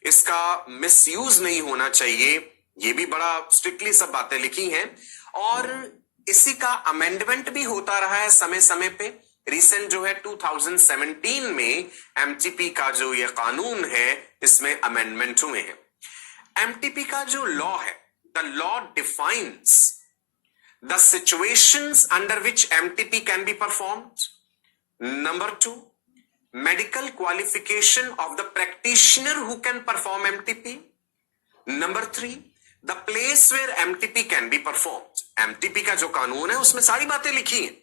इसका मिसयूज नहीं होना चाहिए, ये भी बड़ा स्ट्रिक्टली सब बातें लिखी हैं और इसी का अमेंडमेंट भी होता रहा है समय समय पे। रिसेंट जो है 2017 में एमटीपी का जो ये कानून है इसमें अमेंडमेंट हुए हैं। एमटीपी का जो लॉ है, the law defines the situations under which MTP can be performed. Number 2, medical qualification of the practitioner who can perform MTP. Number 3, the place where MTP can be performed. MTP का जो कानून है उसमें सारी बातें लिखी हैं।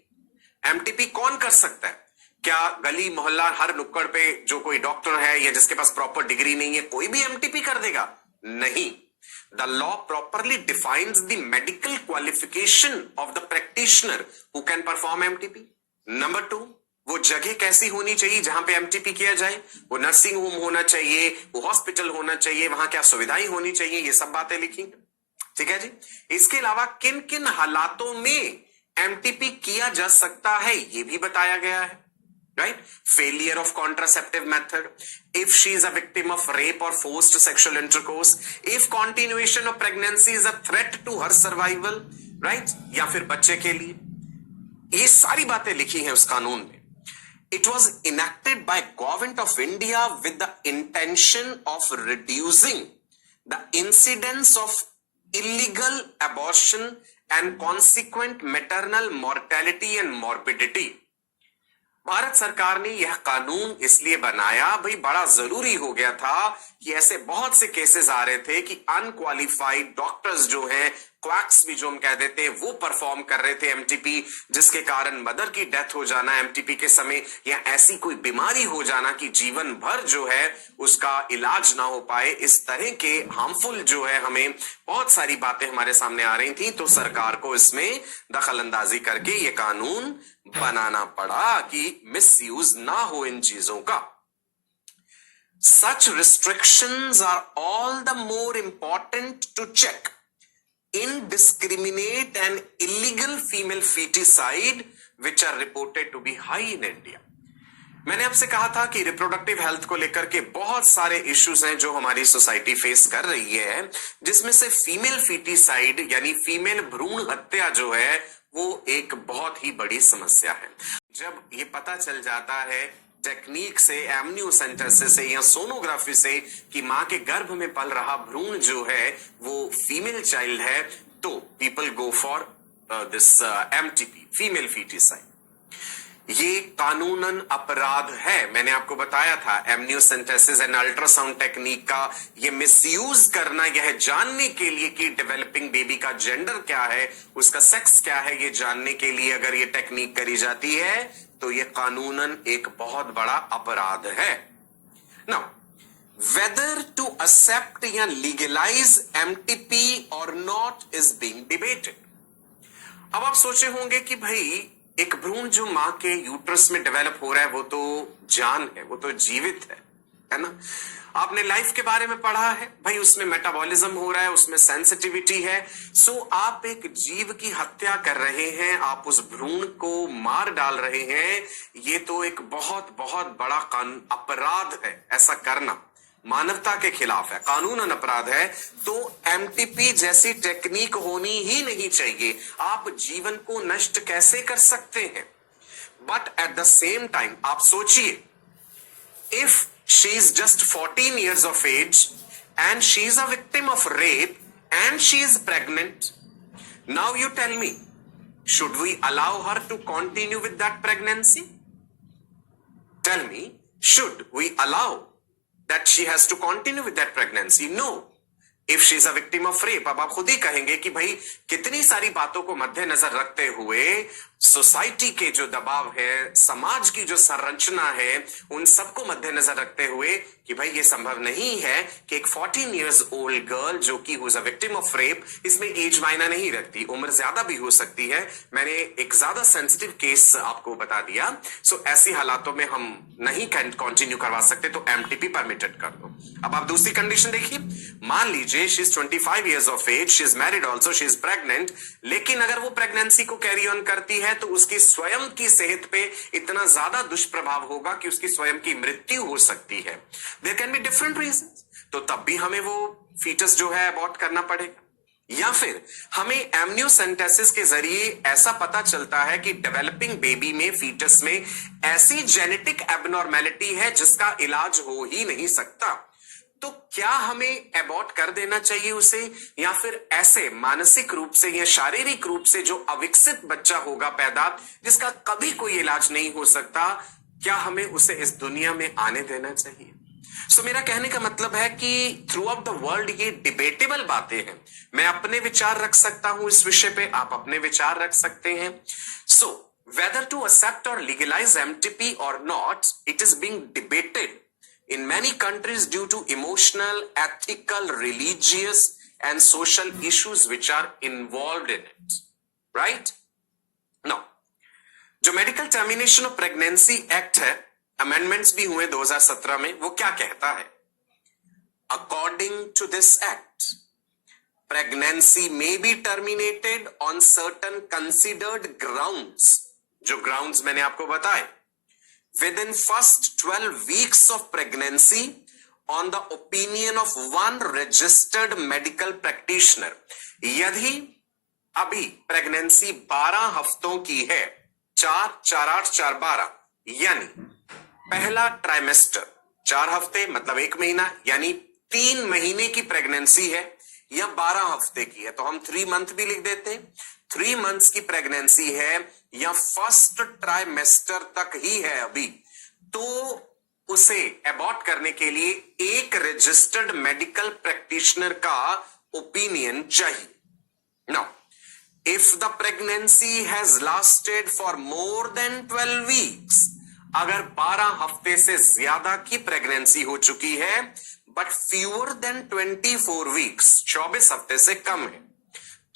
MTP कौन कर सकता है? क्या गली मोहल्ला हर नुक्कड़ पे जो कोई डॉक्टर है या जिसके पास प्रॉपर डिग्री नहीं है कोई भी MTP कर देगा? नहीं। The law properly defines the medical qualification of the practitioner who can perform MTP. Number 2, वो जगह कैसी होनी चाहिए जहां पे MTP किया जाए? वो नर्सिंग होम होना चाहिए, वो हॉस्पिटल होना चाहिए, वहां क्या सुविधाएं होनी चाहिए, ये सब बातें लिखी। ठीक है जी। इसके अलावा किन किन हालातों में MTP किया जा सकता है ये भी बताया गया है। Right? Failure of contraceptive method, if she is a victim of rape or forced sexual intercourse, if continuation of pregnancy is a threat to her survival, right? या फिर बच्चे के लिए, ये सारी बातें लिखी हैं उस कानून में। It was enacted by Government of India with the intention of reducing the incidence of illegal abortion and consequent maternal mortality and morbidity. Bharat सरकार ने यह कानून इसलिए बनाया, भाई बड़ा जरूरी हो गया था कि ऐसे बहुत से केसेस आ रहे थे कि अनक्वालिफाइड डॉक्टर्स जो हैं, क्वैक्स भी जो हम कह देते हैं, वो परफॉर्म कर रहे थे एमटीपी, जिसके कारण मदर की डेथ हो जाना एमटीपी के समय या ऐसी कोई बीमारी हो जाना कि जीवन भर जो है उसका इलाज ना हो पाए। इस तरह के हार्मफुल जो है हमें बहुत सारी बातें हमारे सामने आ रही थी, तो सरकार को इसमें दखल अंदाजी करके ये कानून बनाना पड़ा कि मिसयूज ना हो इन चीजों का। Such restrictions are all the more important to check indiscriminate and illegal female feticide which are reported to be high in India. मैंने आपसे कहा था कि रिप्रोडक्टिव हेल्थ को लेकर के बहुत सारे इश्यूज हैं जो हमारी सोसाइटी फेस कर रही है, जिसमें से फीमेल फीटिसाइड यानी फीमेल भ्रूण हत्या जो है वो एक बहुत ही बड़ी समस्या है। जब ये पता चल जाता है टेक्निक से, एमनियोसेंटेसिस से या सोनोग्राफी से कि मां के गर्भ में पल रहा भ्रूण जो है वो फीमेल चाइल्ड है, तो people go for this MTP, female foeticide. ये कानूनन अपराध है। मैंने आपको बताया था एमनियोसेंटेसिस एंड अल्ट्रासाउंड टेक्निक का ये मिसयूज करना, यह जानने के लिए कि डेवलपिंग बेबी का जेंडर क्या है, उसका सेक्स क्या है, ये जानने के लिए अगर ये टेक्निक करी जाती है तो ये कानूनन एक बहुत बड़ा अपराध है। नाउ वेदर टू एक्सेप्ट या लीगलाइज एमटीपी और नॉट इज बीइंग डिबेटेड। अब आप सोचे होंगे कि भाई एक भ्रूण जो मां के यूट्रस में डेवलप हो रहा है वो तो जान है, वो तो जीवित है ना। आपने लाइफ के बारे में पढ़ा है, भाई उसमें मेटाबॉलिज्म हो रहा है, उसमें सेंसिटिविटी है। सो आप एक जीव की हत्या कर रहे हैं, आप उस भ्रूण को मार डाल रहे हैं, ये तो एक बहुत बहुत बड़ा अपराध है। ऐसा करना मानवता के खिलाफ है, कानूनन अपराध है। तो एमटीपी जैसी टेक्निक होनी ही नहीं चाहिए। आप जीवन को नष्ट कैसे कर सकते हैं? But at the same time आप सोचिए, if she is just 14 years of age and she is a victim of rape and she is pregnant, now you tell me, should we allow her to continue with that pregnancy? Tell me, should we allow that she has to continue with that pregnancy? No. If she is a victim of rape, अब आप खुद ही कहेंगे कि भाई कितनी सारी बातों को मद्देनजर रखते हुए सोसाइटी के जो दबाव है, समाज की जो संरचना है, उन सबको मद्देनजर रखते हुए कि भाई ये संभव नहीं है कि एक 14 इयर्स ओल्ड गर्ल जो कि who's a victim of rape, इसमें एज मायना नहीं रखती, उम्र ज्यादा भी हो सकती है। मैंने एक ज्यादा सेंसिटिव केस आपको बता दिया। सो ऐसी हालातों में हम नहीं कंटिन्यू करवा सकते, तो एमटीपी परमिटेड कर दो। अब आप दूसरी कंडीशन देखिए, मान लीजिए she is 25 years of age, she is married also, she is pregnant, लेकिन अगर वो प्रेगनेंसी को कैरी ऑन करती है तो उसकी स्वयं की सेहत पे इतना ज्यादा दुष्प्रभाव होगा कि उसकी स्वयं की मृत्यु हो सकती है। There can be different reasons, तो तब भी हमें वो फीटस जो है अबॉर्ट करना पड़ेगा। या फिर हमें एमनियोसेंटेसिस के जरिए ऐसा पता चलता है कि डेवलपिंग बेबी में, फीटस में ऐसी जेनेटिक एबनॉर्मेलिटी है जिसका इलाज हो ही नहीं सकता, तो क्या हमें अबॉर्ट कर देना चाहिए उसे, या फिर ऐसे मानसिक रूप से या शारीरिक रूप से जो अविकसित बच्चा होगा पैदा, जिसका कभी कोई इलाज नहीं हो सकता, क्या हमें उसे इस दुनिया में आने देना चाहिए? सो मेरा कहने का मतलब है कि थ्रू आउट द वर्ल्ड ये डिबेटेबल बातें हैं। मैं अपने विचार रख सकता हूं इस विषय पे, आप अपने विचार रख सकते हैं। सो whether to accept or legalize MTP or not, it is being debated in many countries due to emotional, ethical, religious and social issues which are involved in it, right? Now, जो medical termination of pregnancy act है, amendments भी हुए 2017 में, वो क्या कहता है? According to this act, pregnancy may be terminated on certain considered grounds, जो ग्राउंड्स मैंने आपको बताए, within first 12 weeks of pregnancy on the opinion of one registered medical practitioner। यदि अभी प्रेगनेंसी 12 हफ्तों की है, 4, 4, 8, 4, 12, यानी पहला ट्राइमेस्टर 4 हफ्ते मतलब 1 महीना, यानी 3 महीने की प्रेगनेंसी है, या 12 हफ्ते की है तो हम 3 मंथ भी लिख देते हैं। 3 मंथ्स की प्रेगनेंसी है या फर्स्ट ट्राइमेस्टर तक ही है अभी, तो उसे अबॉर्ट करने के लिए एक रजिस्टर्ड मेडिकल प्रैक्टिशनर का ओपिनियन चाहिए। Now if the pregnancy has lasted for more than 12 weeks, अगर 12 हफ्ते से ज्यादा की प्रेगनेंसी हो चुकी है बट फ्यूअर देन 24 वीक्स, 24 हफ्ते से कम है,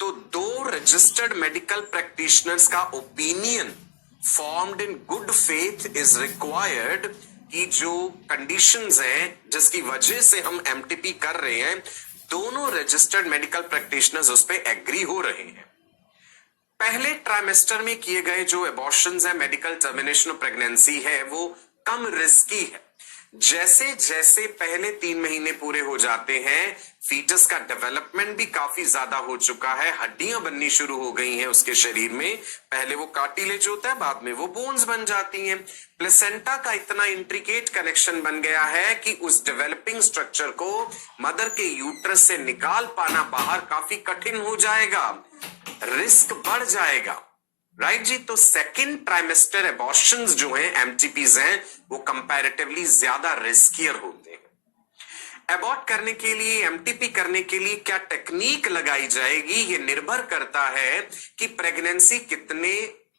तो 2 रजिस्टर्ड मेडिकल प्रैक्टिशनर्स का opinion formed in good faith is required, कि जो कंडीशंस हैं जिसकी वजह से हम एमटीपी कर रहे हैं, दोनों रजिस्टर्ड मेडिकल प्रैक्टिशनर्स उस पर एग्री हो रहे हैं। पहले ट्राइमेस्टर में किए गए जो एबॉर्शंस है, मेडिकल टर्मिनेशन ऑफ प्रेगनेंसी है, वो कम रिस्की है। जैसे जैसे पहले 3 महीने पूरे हो जाते हैं, फीटस का डेवलपमेंट भी काफी ज्यादा हो चुका है, हड्डियां बननी शुरू हो गई हैं उसके शरीर में, पहले वो कार्टिलेज होता है, बाद में वो बोन्स बन जाती हैं। प्लेसेंटा का इतना इंट्रिकेट कनेक्शन बन गया है कि उस डेवलपिंग स्ट्रक्चर को मदर के यूट्रस से निकाल पाना बाहर काफी कठिन हो जाएगा, रिस्क बढ़ जाएगा, राइट जी। तो सेकेंड ट्राइमेस्टर एबॉर्शंस जो हैं, एमटीपीज हैं, वो कंपैरेटिवली ज्यादा रिस्कियर होते हैं। अबॉर्ट करने के लिए, एमटीपी करने के लिए क्या टेक्निक लगाई जाएगी, ये निर्भर करता है कि प्रेगनेंसी कितने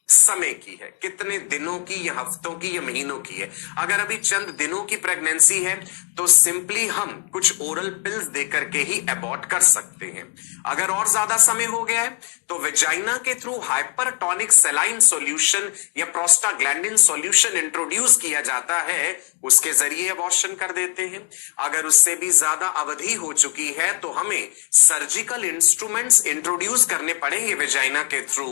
समय की है, कितने दिनों की या हफ्तों की या महीनों की है। अगर अभी चंद दिनों की प्रेगनेंसी है तो सिंपली हम कुछ ओरल पिल्स देकर के ही अबॉर्ट कर सकते हैं। अगर और ज्यादा समय हो गया है तो वेजाइना के थ्रू हाइपरटोनिक सेलाइन सॉल्यूशन या प्रोस्टाग्लैंडिन सॉल्यूशन इंट्रोड्यूस किया जाता है, उसके जरिए अबॉर्शन कर देते हैं। अगर उससे भी ज्यादा अवधि हो चुकी है तो हमें सर्जिकल इंस्ट्रूमेंट्स इंट्रोड्यूस करने पड़ेंगे वेजाइना के थ्रू,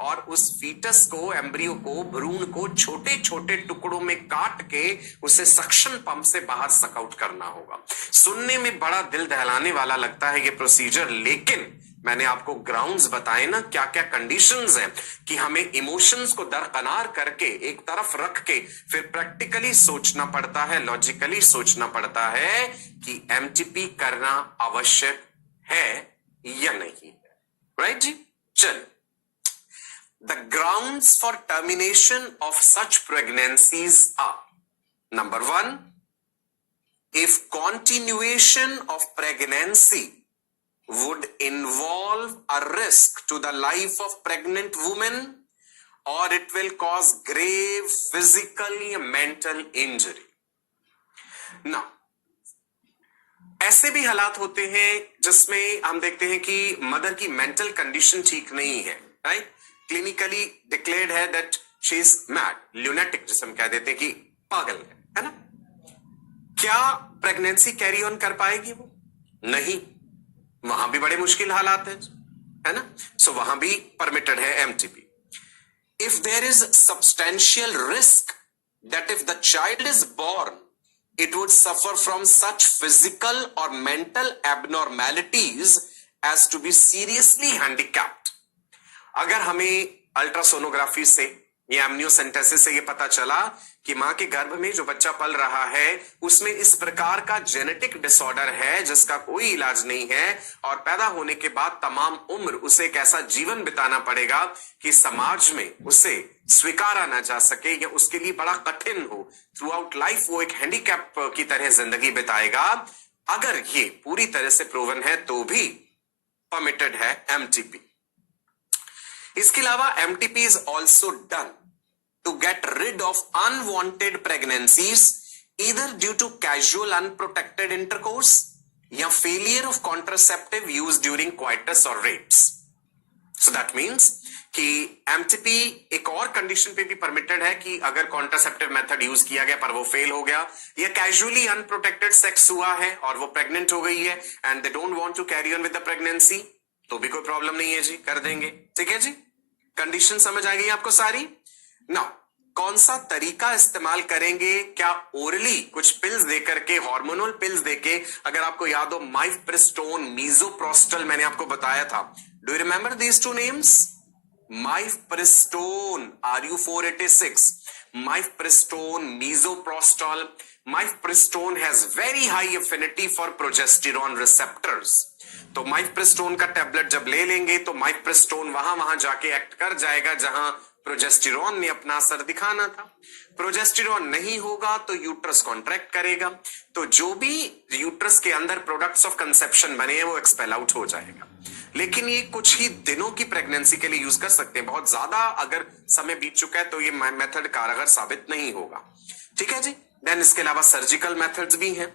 और उस फीटस को, एम्ब्रियो को, भ्रूण को छोटे छोटे टुकड़ों में काट के उसे सक्शन पंप से बाहर सकआउट करना होगा। सुनने में बड़ा दिल दहलाने वाला लगता है ये प्रोसीजर, लेकिन मैंने आपको ग्राउंड्स बताए ना, क्या क्या कंडीशंस हैं, कि हमें इमोशंस को दरकनार करके एक तरफ रख के फिर प्रैक्टिकली सोचना पड़ता है, लॉजिकली सोचना पड़ता है कि एमटीपी करना आवश्यक है या नहीं है, राइट जी। चल, the grounds for termination of such pregnancies are: number 1, if continuation of pregnancy would involve a risk to the life of pregnant women or it will cause grave physical या mental injury. Now, ऐसे भी हालात होते हैं जिसमें हम देखते हैं कि मदर की मेंटल कंडीशन ठीक नहीं है, राइट? क्लिनिकली डिक्लेयर्ड है that she is mad, lunatic, जिसे हम कह देते हैं कि पागल है ना? क्या प्रेगनेंसी कैरी ऑन कर पाएगी वो? नहीं, वहां भी बड़े मुश्किल हालात है ना? सो वहां भी परमिटेड है MTP. If there is substantial risk that if the child is born it would suffer from such physical or mental abnormalities as to be seriously handicapped. अगर हमें अल्ट्रासोनोग्राफी से या एमनियोसेंटेसिस से ये पता चला कि मां के गर्भ में जो बच्चा पल रहा है उसमें इस प्रकार का जेनेटिक डिसऑर्डर है जिसका कोई इलाज नहीं है और पैदा होने के बाद तमाम उम्र उसे एक ऐसा जीवन बिताना पड़ेगा कि समाज में उसे स्वीकारा ना जा सके या उसके लिए बड़ा कठिन हो, थ्रू आउट लाइफ वो एक हैंडीकैप की तरह जिंदगी बिताएगा, अगर ये पूरी तरह से प्रूवन है तो भी परमिटेड है एमटीपी. इसके अलावा MTP is also done to get rid of unwanted pregnancies either due to casual unprotected intercourse या failure of contraceptive use during coitus or rapes. So that means कि MTP एक और कंडीशन पे भी permitted है कि अगर कॉन्ट्रासेप्टिव मेथड यूज किया गया पर वो फेल हो गया या कैजुअली अनप्रोटेक्टेड सेक्स हुआ है और वो प्रेग्नेंट हो गई है and they don't want to carry on with the pregnancy, तो भी कोई प्रॉब्लम नहीं है जी, कर देंगे. ठीक है जी, कंडीशन समझ आ गई आपको सारी. नाउ कौन सा तरीका इस्तेमाल करेंगे? क्या ओरली कुछ पिल्स देकर के, हार्मोनल पिल्स देके, अगर आपको याद हो माइफप्रिस्टोन, मीजोप्रोस्टल मैंने आपको बताया था. Do you remember these two names? Mifepristone, RU486, mifepristone, misoprostol. Mifepristone has very high affinity for progesterone receptors. तो माइफप्रिस्टोन का टेबलेट जब ले लेंगे तो माइफप्रिस्टोन वहां जाके एक्ट कर जाएगा जहां प्रोजेस्टेरॉन ने अपना असर दिखाना था. प्रोजेस्टेरॉन नहीं होगा तो यूट्रस कॉन्ट्रैक्ट करेगा, तो जो भी यूट्रस के अंदर प्रोडक्ट्स ऑफ कंसेप्शन बने हैं वो एक्सपेल आउट हो जाएगा. लेकिन ये कुछ ही दिनों की प्रेगनेंसी के लिए यूज कर सकते हैं, बहुत ज्यादा अगर समय बीत चुका है तो ये मेथड कारगर साबित नहीं होगा. ठीक है जी. देन इसके अलावा सर्जिकल मेथड्स भी हैं.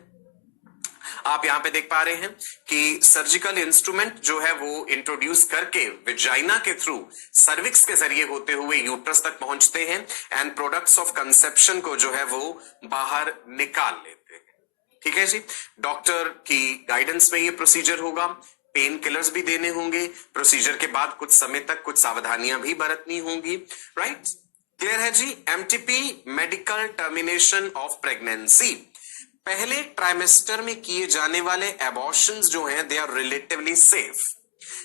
आप यहां पे देख पा रहे हैं कि सर्जिकल इंस्ट्रूमेंट जो है वो इंट्रोड्यूस करके विजाइना के थ्रू सर्विक्स के जरिए होते हुए यूट्रस तक पहुंचते हैं एंड प्रोडक्ट्स ऑफ कंसेप्शन को जो है वो बाहर निकाल लेते हैं. ठीक है जी. डॉक्टर की गाइडेंस में ये प्रोसीजर होगा. पेन किलर्स भी देने होंगे. प्रोसीजर के बाद कुछ समय तक कुछ सावधानियां भी बरतनी होंगी. राइट, क्लियर है जी. MTP, medical termination of pregnancy. पहले ट्राइमेस्टर में किए जाने वाले एबॉर्शंस जो हैं they are relatively safe.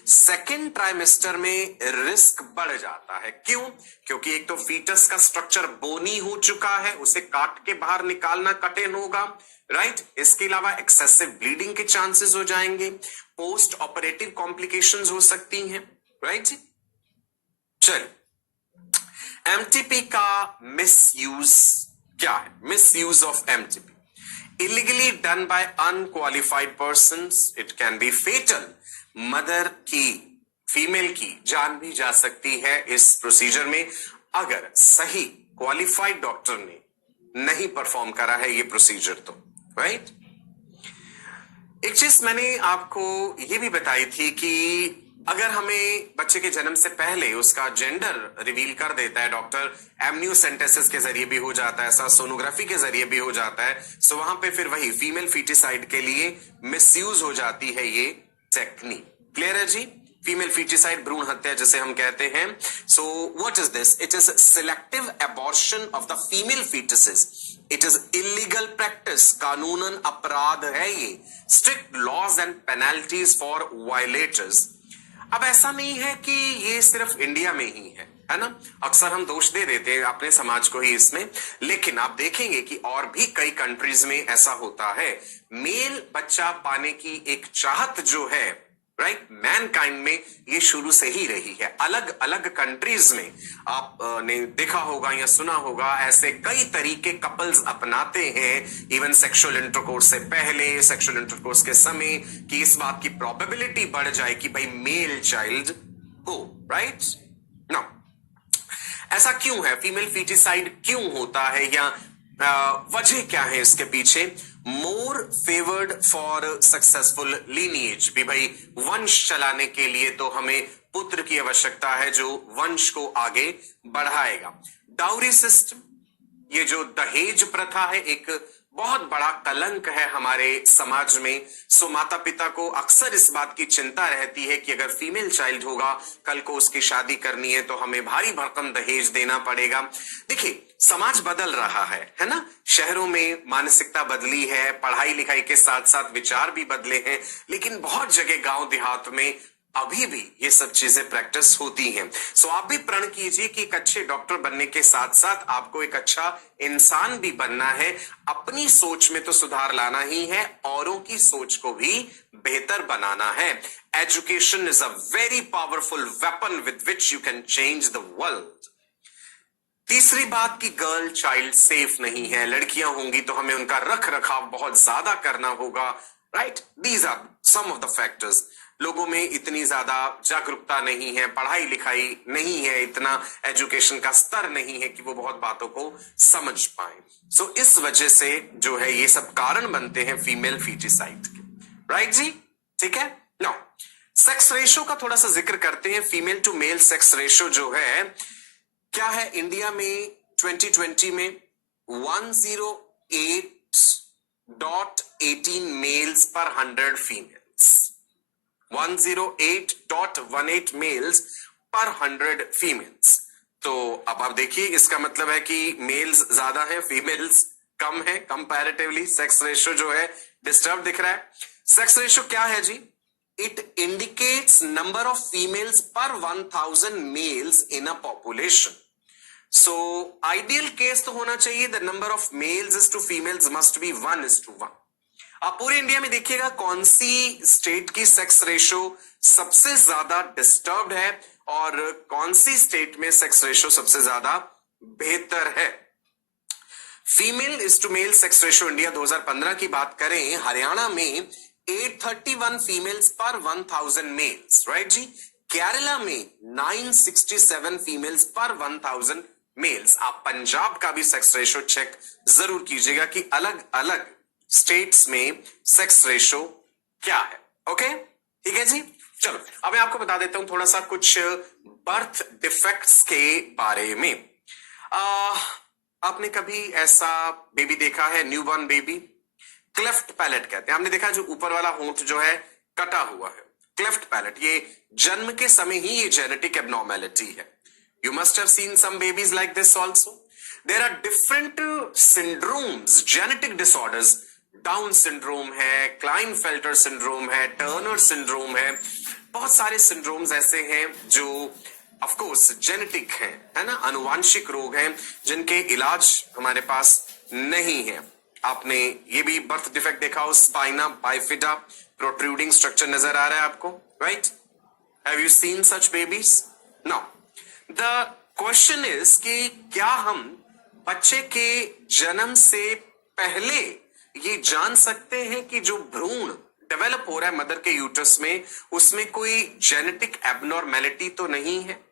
Second trimester में रिस्क बढ़ जाता है. क्यों? क्योंकि एक तो फीटस का स्ट्रक्चर बोनी हो चुका है, उसे काट के बाहर निकालना कठिन होगा. राइट. इसके अलावा एक्सेसिव ब्लीडिंग के चांसेस हो जाएंगे. पोस्ट ऑपरेटिव कॉम्प्लिकेशंस हो सकती हैं. राइट जी. चलिए, एमटीपी का मिसयूज क्या है? Misuse of MTP. illegally done by unqualified persons, it can be fatal. Mother की, फीमेल की जान भी जा सकती है इस प्रोसीजर में अगर सही क्वालिफाइड डॉक्टर ने नहीं परफॉर्म करा है ये प्रोसीजर तो. राइट. एक चीज मैंने आपको ये भी बताई थी कि अगर हमें बच्चे के जन्म से पहले उसका जेंडर रिवील कर देता है डॉक्टर, एमनियोसेंटेसिस के जरिए भी हो जाता है, ऐसा सोनोग्राफी के जरिए भी हो जाता है, सो वहां पे फिर वही फीमेल फीटिसाइड के लिए मिसयूज हो जाती है ये टेक्निक. क्लियर है जी. फीमेल फीटिसाइड, भ्रूण हत्या जिसे हम कहते हैं. So what is this? It is selective abortion of the female foetuses. It is illegal practice, कानूनन अपराध है ये. Strict laws and penalties for violators. अब ऐसा नहीं है कि ये सिर्फ इंडिया में ही है ना? अक्सर हम दोष दे देते हैं अपने समाज को ही इसमें, लेकिन आप देखेंगे कि और भी कई कंट्रीज में ऐसा होता है. मेल बच्चा पाने की एक चाहत जो है राइट। मैनकाइंड में ये शुरू से ही रही है। अलग अलग कंट्रीज में आपने देखा होगा या सुना होगा, ऐसे कई तरीके कपल्स अपनाते हैं, इवन सेक्सुअल इंटरकोर्स से पहले, सेक्सुअल इंटरकोर्स के समय, कि इस बात की प्रोबेबिलिटी बढ़ जाए कि भाई मेल चाइल्ड हो, राइट। नाउ ऐसा क्यों है, फीमेल फीटिसाइड क्यों होता है, या वजह क्या है इसके पीछे? मोर फेवर्ड फॉर सक्सेसफुल लीनिएज, भी भाई वंश चलाने के लिए तो हमें पुत्र की आवश्यकता है जो वंश को आगे बढ़ाएगा। डाउरी सिस्टम, ये जो दहेज प्रथा है, एक बहुत बड़ा कलंक है हमारे समाज में। सो माता पिता को अक्सर इस बात की चिंता रहती है कि अगर फीमेल चाइल्ड होगा, कल को उसकी शादी करनी है तो हमें भारी भरकम दहेज देना पड़ेगा। देखिए, समाज बदल रहा है ना। शहरों में मानसिकता बदली है, पढ़ाई लिखाई के साथ साथ विचार भी बदले हैं, लेकिन बहुत जगह गांव देहात में अभी भी ये सब चीजें प्रैक्टिस होती हैं। सो आप भी प्रण कीजिए कि एक अच्छे डॉक्टर बनने के साथ साथ आपको एक अच्छा इंसान भी बनना है। अपनी सोच में तो सुधार लाना ही है, औरों की सोच को भी बेहतर बनाना है। Education is a very powerful weapon with which you can change the world. तीसरी बात कि गर्ल चाइल्ड सेफ नहीं है। लड़कियां होंगी तो हमें उनका रख रखाव बहुत ज्यादा करना होगा, right. These are some of the factors. लोगों में इतनी ज्यादा जागरूकता नहीं है, पढ़ाई लिखाई नहीं है, इतना एजुकेशन का स्तर नहीं है कि वो बहुत बातों को समझ पाए। सो इस वजह से जो है ये सब कारण बनते हैं फीमेल फीटिसाइड के, राइट जी, ठीक है। नाउ सेक्स रेशो का थोड़ा सा जिक्र करते हैं। Female to male sex ratio जो है क्या है इंडिया में 2020 में 108.18 मेल्स पर 100 फीमेल्स, 108.18 मेल्स पर 100 फीमेल्स। तो अब आप देखिए, इसका मतलब है कि मेल्स ज्यादा है, फीमेल्स कम है कंपैरेटिवली। सेक्स रेशियो जो है डिस्टर्ब दिख रहा है। सेक्स रेशियो क्या है जी? It indicates number of females पर 1000 males in a population. So ideal case तो होना चाहिए the number of males is to females must be 1:1। आप पूरे इंडिया में देखिएगा कौन सी स्टेट की सेक्स रेशो सबसे ज्यादा डिस्टर्ब्ड है और कौन सी स्टेट में सेक्स रेशो सबसे ज्यादा बेहतर है। Female is to male sex ratio India 2015 की बात करें, हरियाणा में 831 फीमेल्स पर 1000 मेल्स, राइट जी। केरला में 967 फीमेल्स पर 1000 मेल्स। आप पंजाब का भी सेक्स रेशो चेक जरूर कीजिएगा कि अलग अलग स्टेट्स में सेक्स रेशो क्या है। ओके, ठीक है जी। चलो अब मैं आपको बता देता हूं थोड़ा सा कुछ बर्थ डिफेक्ट्स के बारे में। आपने कभी ऐसा बेबी देखा है, न्यूबॉर्न बेबी? क्लेफ्ट पैलेट कहते हैं। आपने देखा जो ऊपर वाला होंठ जो है कटा हुआ है, क्लेफ्ट पैलेट। ये जन्म के समय ही ये जेनेटिक एब्नॉर्मेलिटी है। You must have seen some babies like this also. There are different syndromes, genetic disorders. Down syndrome है, क्लाइनफेल्टर सिंड्रोम है, टर्नर सिंड्रोम है। बहुत सारे सिंड्रोम्स ऐसे हैं जो ऑफ कोर्स जेनेटिक हैं, है ना, आनुवांशिक रोग हैं जिनके इलाज हमारे पास नहीं है। आपने ये भी बर्थ डिफेक्ट देखा हो, स्पाइना बाइफिडा, प्रोट्रूडिंग स्ट्रक्चर नजर आ रहा है आपको, right? Have you seen such babies? Now the question is कि क्या हम बच्चे के जन्म से पहले ये जान सकते हैं कि जो भ्रूण डेवलप हो रहा है मदर के यूट्रस में, उसमें कोई जेनेटिक एब्नॉर्मेलिटी तो नहीं है?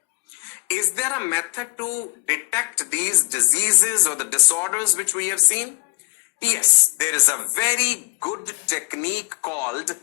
Is there a method to detect these diseases or the disorders which we have seen? Yes, there is a very good technique called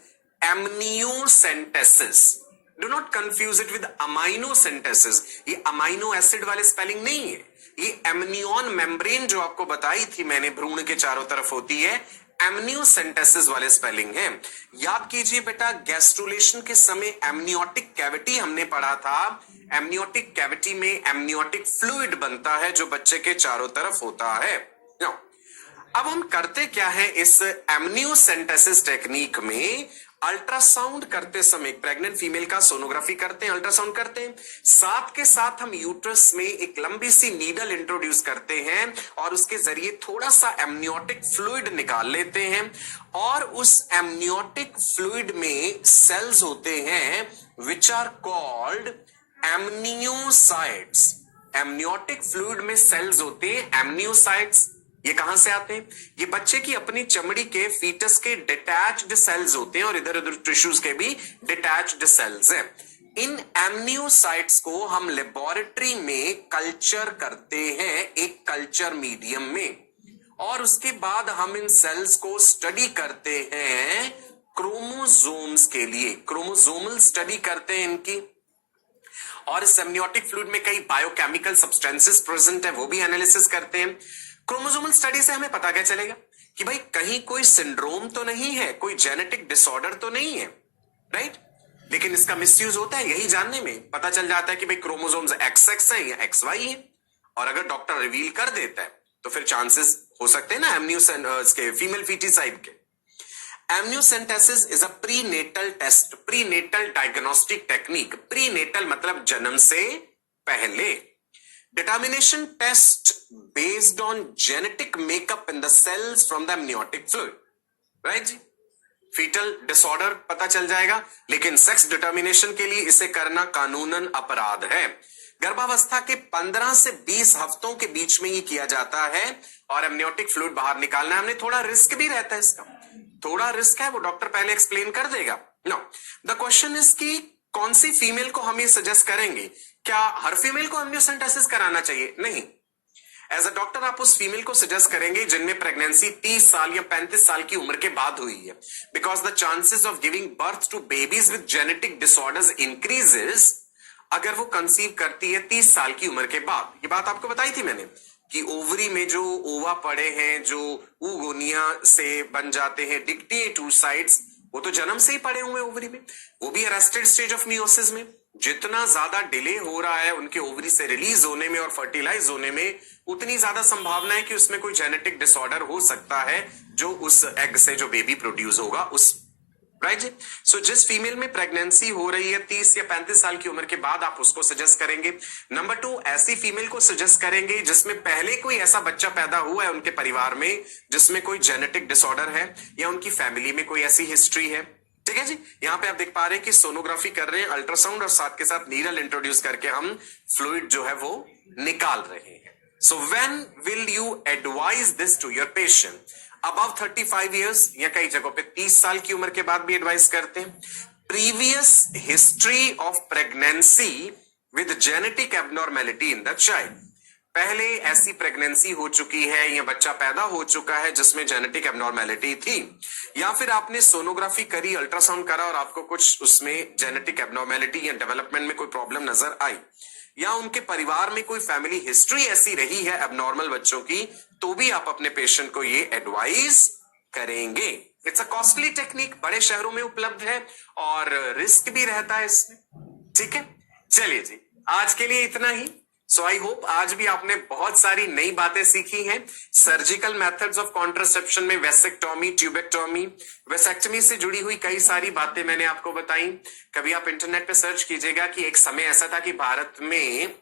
amniocentesis. Do not confuse it with aminocentesis. ये amino acid वाले spelling नहीं है। ये amnion membrane जो आपको बताई थी मैंने भ्रूण के चारों तरफ होती है, एमनियोसेंटेसिस वाले स्पेलिंग है। याद कीजिए बेटा, गैस्ट्रुलेशन के समय एमनियोटिक कैविटी हमने पढ़ा था। एमनियोटिक कैविटी में एमनियोटिक फ्लूइड बनता है जो बच्चे के चारों तरफ होता है। अब हम करते क्या है इस एमनियोसेंटेसिस टेक्निक में, अल्ट्रासाउंड करते समय प्रेग्नेंट फीमेल का सोनोग्राफी करते हैं, अल्ट्रासाउंड करते हैं, साथ के साथ हम यूट्रस में एक लंबी सी नीडल इंट्रोड्यूस करते हैं और उसके जरिए थोड़ा सा एमनियोटिक फ्लूइड निकाल लेते हैं और उस एमनियोटिक फ्लूइड में सेल्स होते हैं which are called amniocytes. Amniotic fluid में सेल्स होते हैं एमनियोसाइट्स। ये कहां से आते हैं? ये बच्चे की अपनी चमड़ी के फीटस के डिटैच्ड सेल्स होते हैं और इधर उधर टिश्यूज के भी डिटैच्ड सेल्स हैं। इन एमनियोसाइट्स को हम लेबोरेटरी में कल्चर करते हैं एक कल्चर मीडियम में, और उसके बाद हम इन सेल्स को स्टडी करते हैं क्रोमोसोम्स के लिए, क्रोमोसोमल स्टडी करते हैं इनकी। और इस एमनियोटिक फ्लूइड में कई बायोकेमिकल सब्सटेंसेस प्रेजेंट है, वो भी एनालिसिस करते हैं। क्रोमोसोमल स्टडी से हमें पता क्या चलेगा कि भाई कहीं कोई सिंड्रोम तो नहीं है, कोई जेनेटिक डिसऑर्डर तो नहीं है, राइट? लेकिन इसका मिसयूज होता है यही जानने में। पता चल जाता है कि भाई क्रोमोसोम्स XX है या XY है, और अगर डॉक्टर रिवील कर देता है तो फिर चांसेस हो सकते हैं ना के फीमेल फीटिसाइड के। Amniocentesis is a prenatal test, prenatal diagnostic technique. Prenatal मतलब जन्म से पहले। Determination test based on genetic makeup in the cells from the amniotic fluid, right जी? फीटल डिसऑर्डर पता चल जाएगा, लेकिन सेक्स डिटर्मिनेशन के लिए इसे करना कानूनन अपराध है। गर्भावस्था के 15 से 20 हफ्तों के बीच में ये किया जाता है और एमनियोटिक फ्लूइड बाहर निकालना है। हमने थोड़ा रिस्क भी रहता है इसका, थोड़ा रिस्क है, वो डॉक्टर पहले एक्सप्लेन कर देगा। नो, द क्वेश्चन इज कि कौन सी फीमेल को हम ये सजेस्ट करेंगे? क्या हर फीमेल को एमनियोसेंटेसिस कराना चाहिए? नहीं। एज अ डॉक्टर आप उस फीमेल को सजेस्ट करेंगे जिनमें प्रेगनेंसी 30 साल या 35 साल की उम्र के बाद हुई है, because the chances of giving birth to babies with genetic disorders increases अगर वो कंसीव करती है 30 साल की उम्र के बाद। ये बात आपको बताई थी मैंने कि ओवरी में जो ओवा पड़े हैं, जो ऊगोनिया से बन जाते हैं डिक्टेट oocytes, वो तो जन्म से ही पड़े हुए ओवरी में, वो भी अरेस्टेड स्टेज ऑफ मियोसिस में। जितना ज्यादा डिले हो रहा है उनके ओवरी से रिलीज होने में और फर्टिलाइज होने में, उतनी ज्यादा संभावना है कि उसमें कोई जेनेटिक डिसऑर्डर हो सकता है जो उस एग से जो बेबी प्रोड्यूस होगा उस, राइट जी? सो जिस फीमेल में प्रेगनेंसी हो रही है 30 या 35 साल की उम्र के बाद, आप उसको सजेस्ट करेंगे। नंबर 2, ऐसी फीमेल को सजेस्ट करेंगे जिसमें पहले कोई ऐसा बच्चा पैदा हुआ है उनके परिवार में जिसमें कोई जेनेटिक डिसऑर्डर है या उनकी फैमिली में कोई ऐसी हिस्ट्री है। ठीक है जी? यहां पे आप देख पा रहे हैं कि सोनोग्राफी कर रहे हैं, अल्ट्रासाउंड, और साथ के साथ नीडल इंट्रोड्यूस करके हम फ्लूइड जो है वो निकाल रहे हैं। So when will you advise this to your patient? Above 35 years या कई जगहों पे 30 साल की उम्र के बाद भी एडवाइस करते हैं। Previous history of pregnancy with genetic abnormality in the child. पहले ऐसी प्रेगनेंसी हो चुकी है या बच्चा पैदा हो चुका है जिसमें जेनेटिक एबनॉर्मेलिटी थी, या फिर आपने सोनोग्राफी करी, अल्ट्रासाउंड करा और आपको कुछ उसमें जेनेटिक एबनॉर्मेलिटी या डेवलपमेंट में कोई प्रॉब्लम नजर आई, या उनके परिवार में कोई फैमिली हिस्ट्री ऐसी रही है एबनॉर्मल बच्चों की, तो भी आप अपने पेशेंट को ये एडवाइस करेंगे। इट्स अ कॉस्टली टेक्निक, बड़े शहरों में उपलब्ध है और रिस्क भी रहता है इसमें। ठीक है, चलिए जी, आज के लिए इतना ही। सो आई होप आज भी आपने बहुत सारी नई बातें सीखी हैं। सर्जिकल मेथड्स ऑफ कॉन्ट्रासेप्शन में वेसेक्टोमी, ट्यूबेक्टोमी, वेसेक्टमी से जुड़ी हुई कई सारी बातें मैंने आपको बताई। कभी आप इंटरनेट पे सर्च कीजिएगा कि एक समय ऐसा था कि भारत में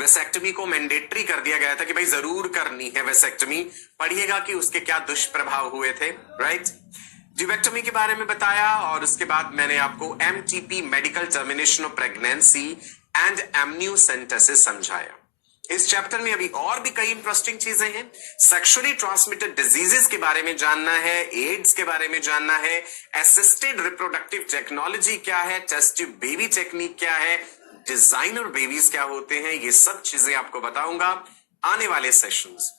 वेसेक्टमी को मैंडेटरी कर दिया गया था कि भाई जरूर करनी है वेसेक्टमी। पढ़िएगा कि उसके क्या दुष्प्रभाव हुए थे, राइट? ट्यूबेक्टमी के बारे में बताया और उसके बाद मैंने आपको MTP, medical termination of pregnancy and amniocentesis समझाया। इस चैप्टर में अभी और भी कई इंटरेस्टिंग चीजें हैं। सेक्सुअली ट्रांसमिटेड डिजीजेस के बारे में जानना है, एड्स के बारे में जानना है, असिस्टेड रिप्रोडक्टिव टेक्नोलॉजी क्या है, टेस्ट ट्यूब बेबी टेक्निक क्या है, डिजाइनर बेबीज क्या होते हैं, ये सब चीजें आपको बताऊंगा आने वाले सेशंस।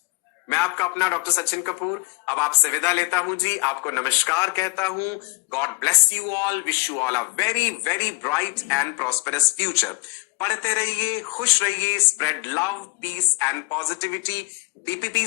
मैं आपका अपना डॉक्टर सचिन कपूर अब आपसे विदा लेता हूं जी, आपको नमस्कार कहता हूं। God bless you all, wish you all a very very bright and prosperous future. पढ़ते रहिए, खुश रहिए, spread love, peace and positivity. DPP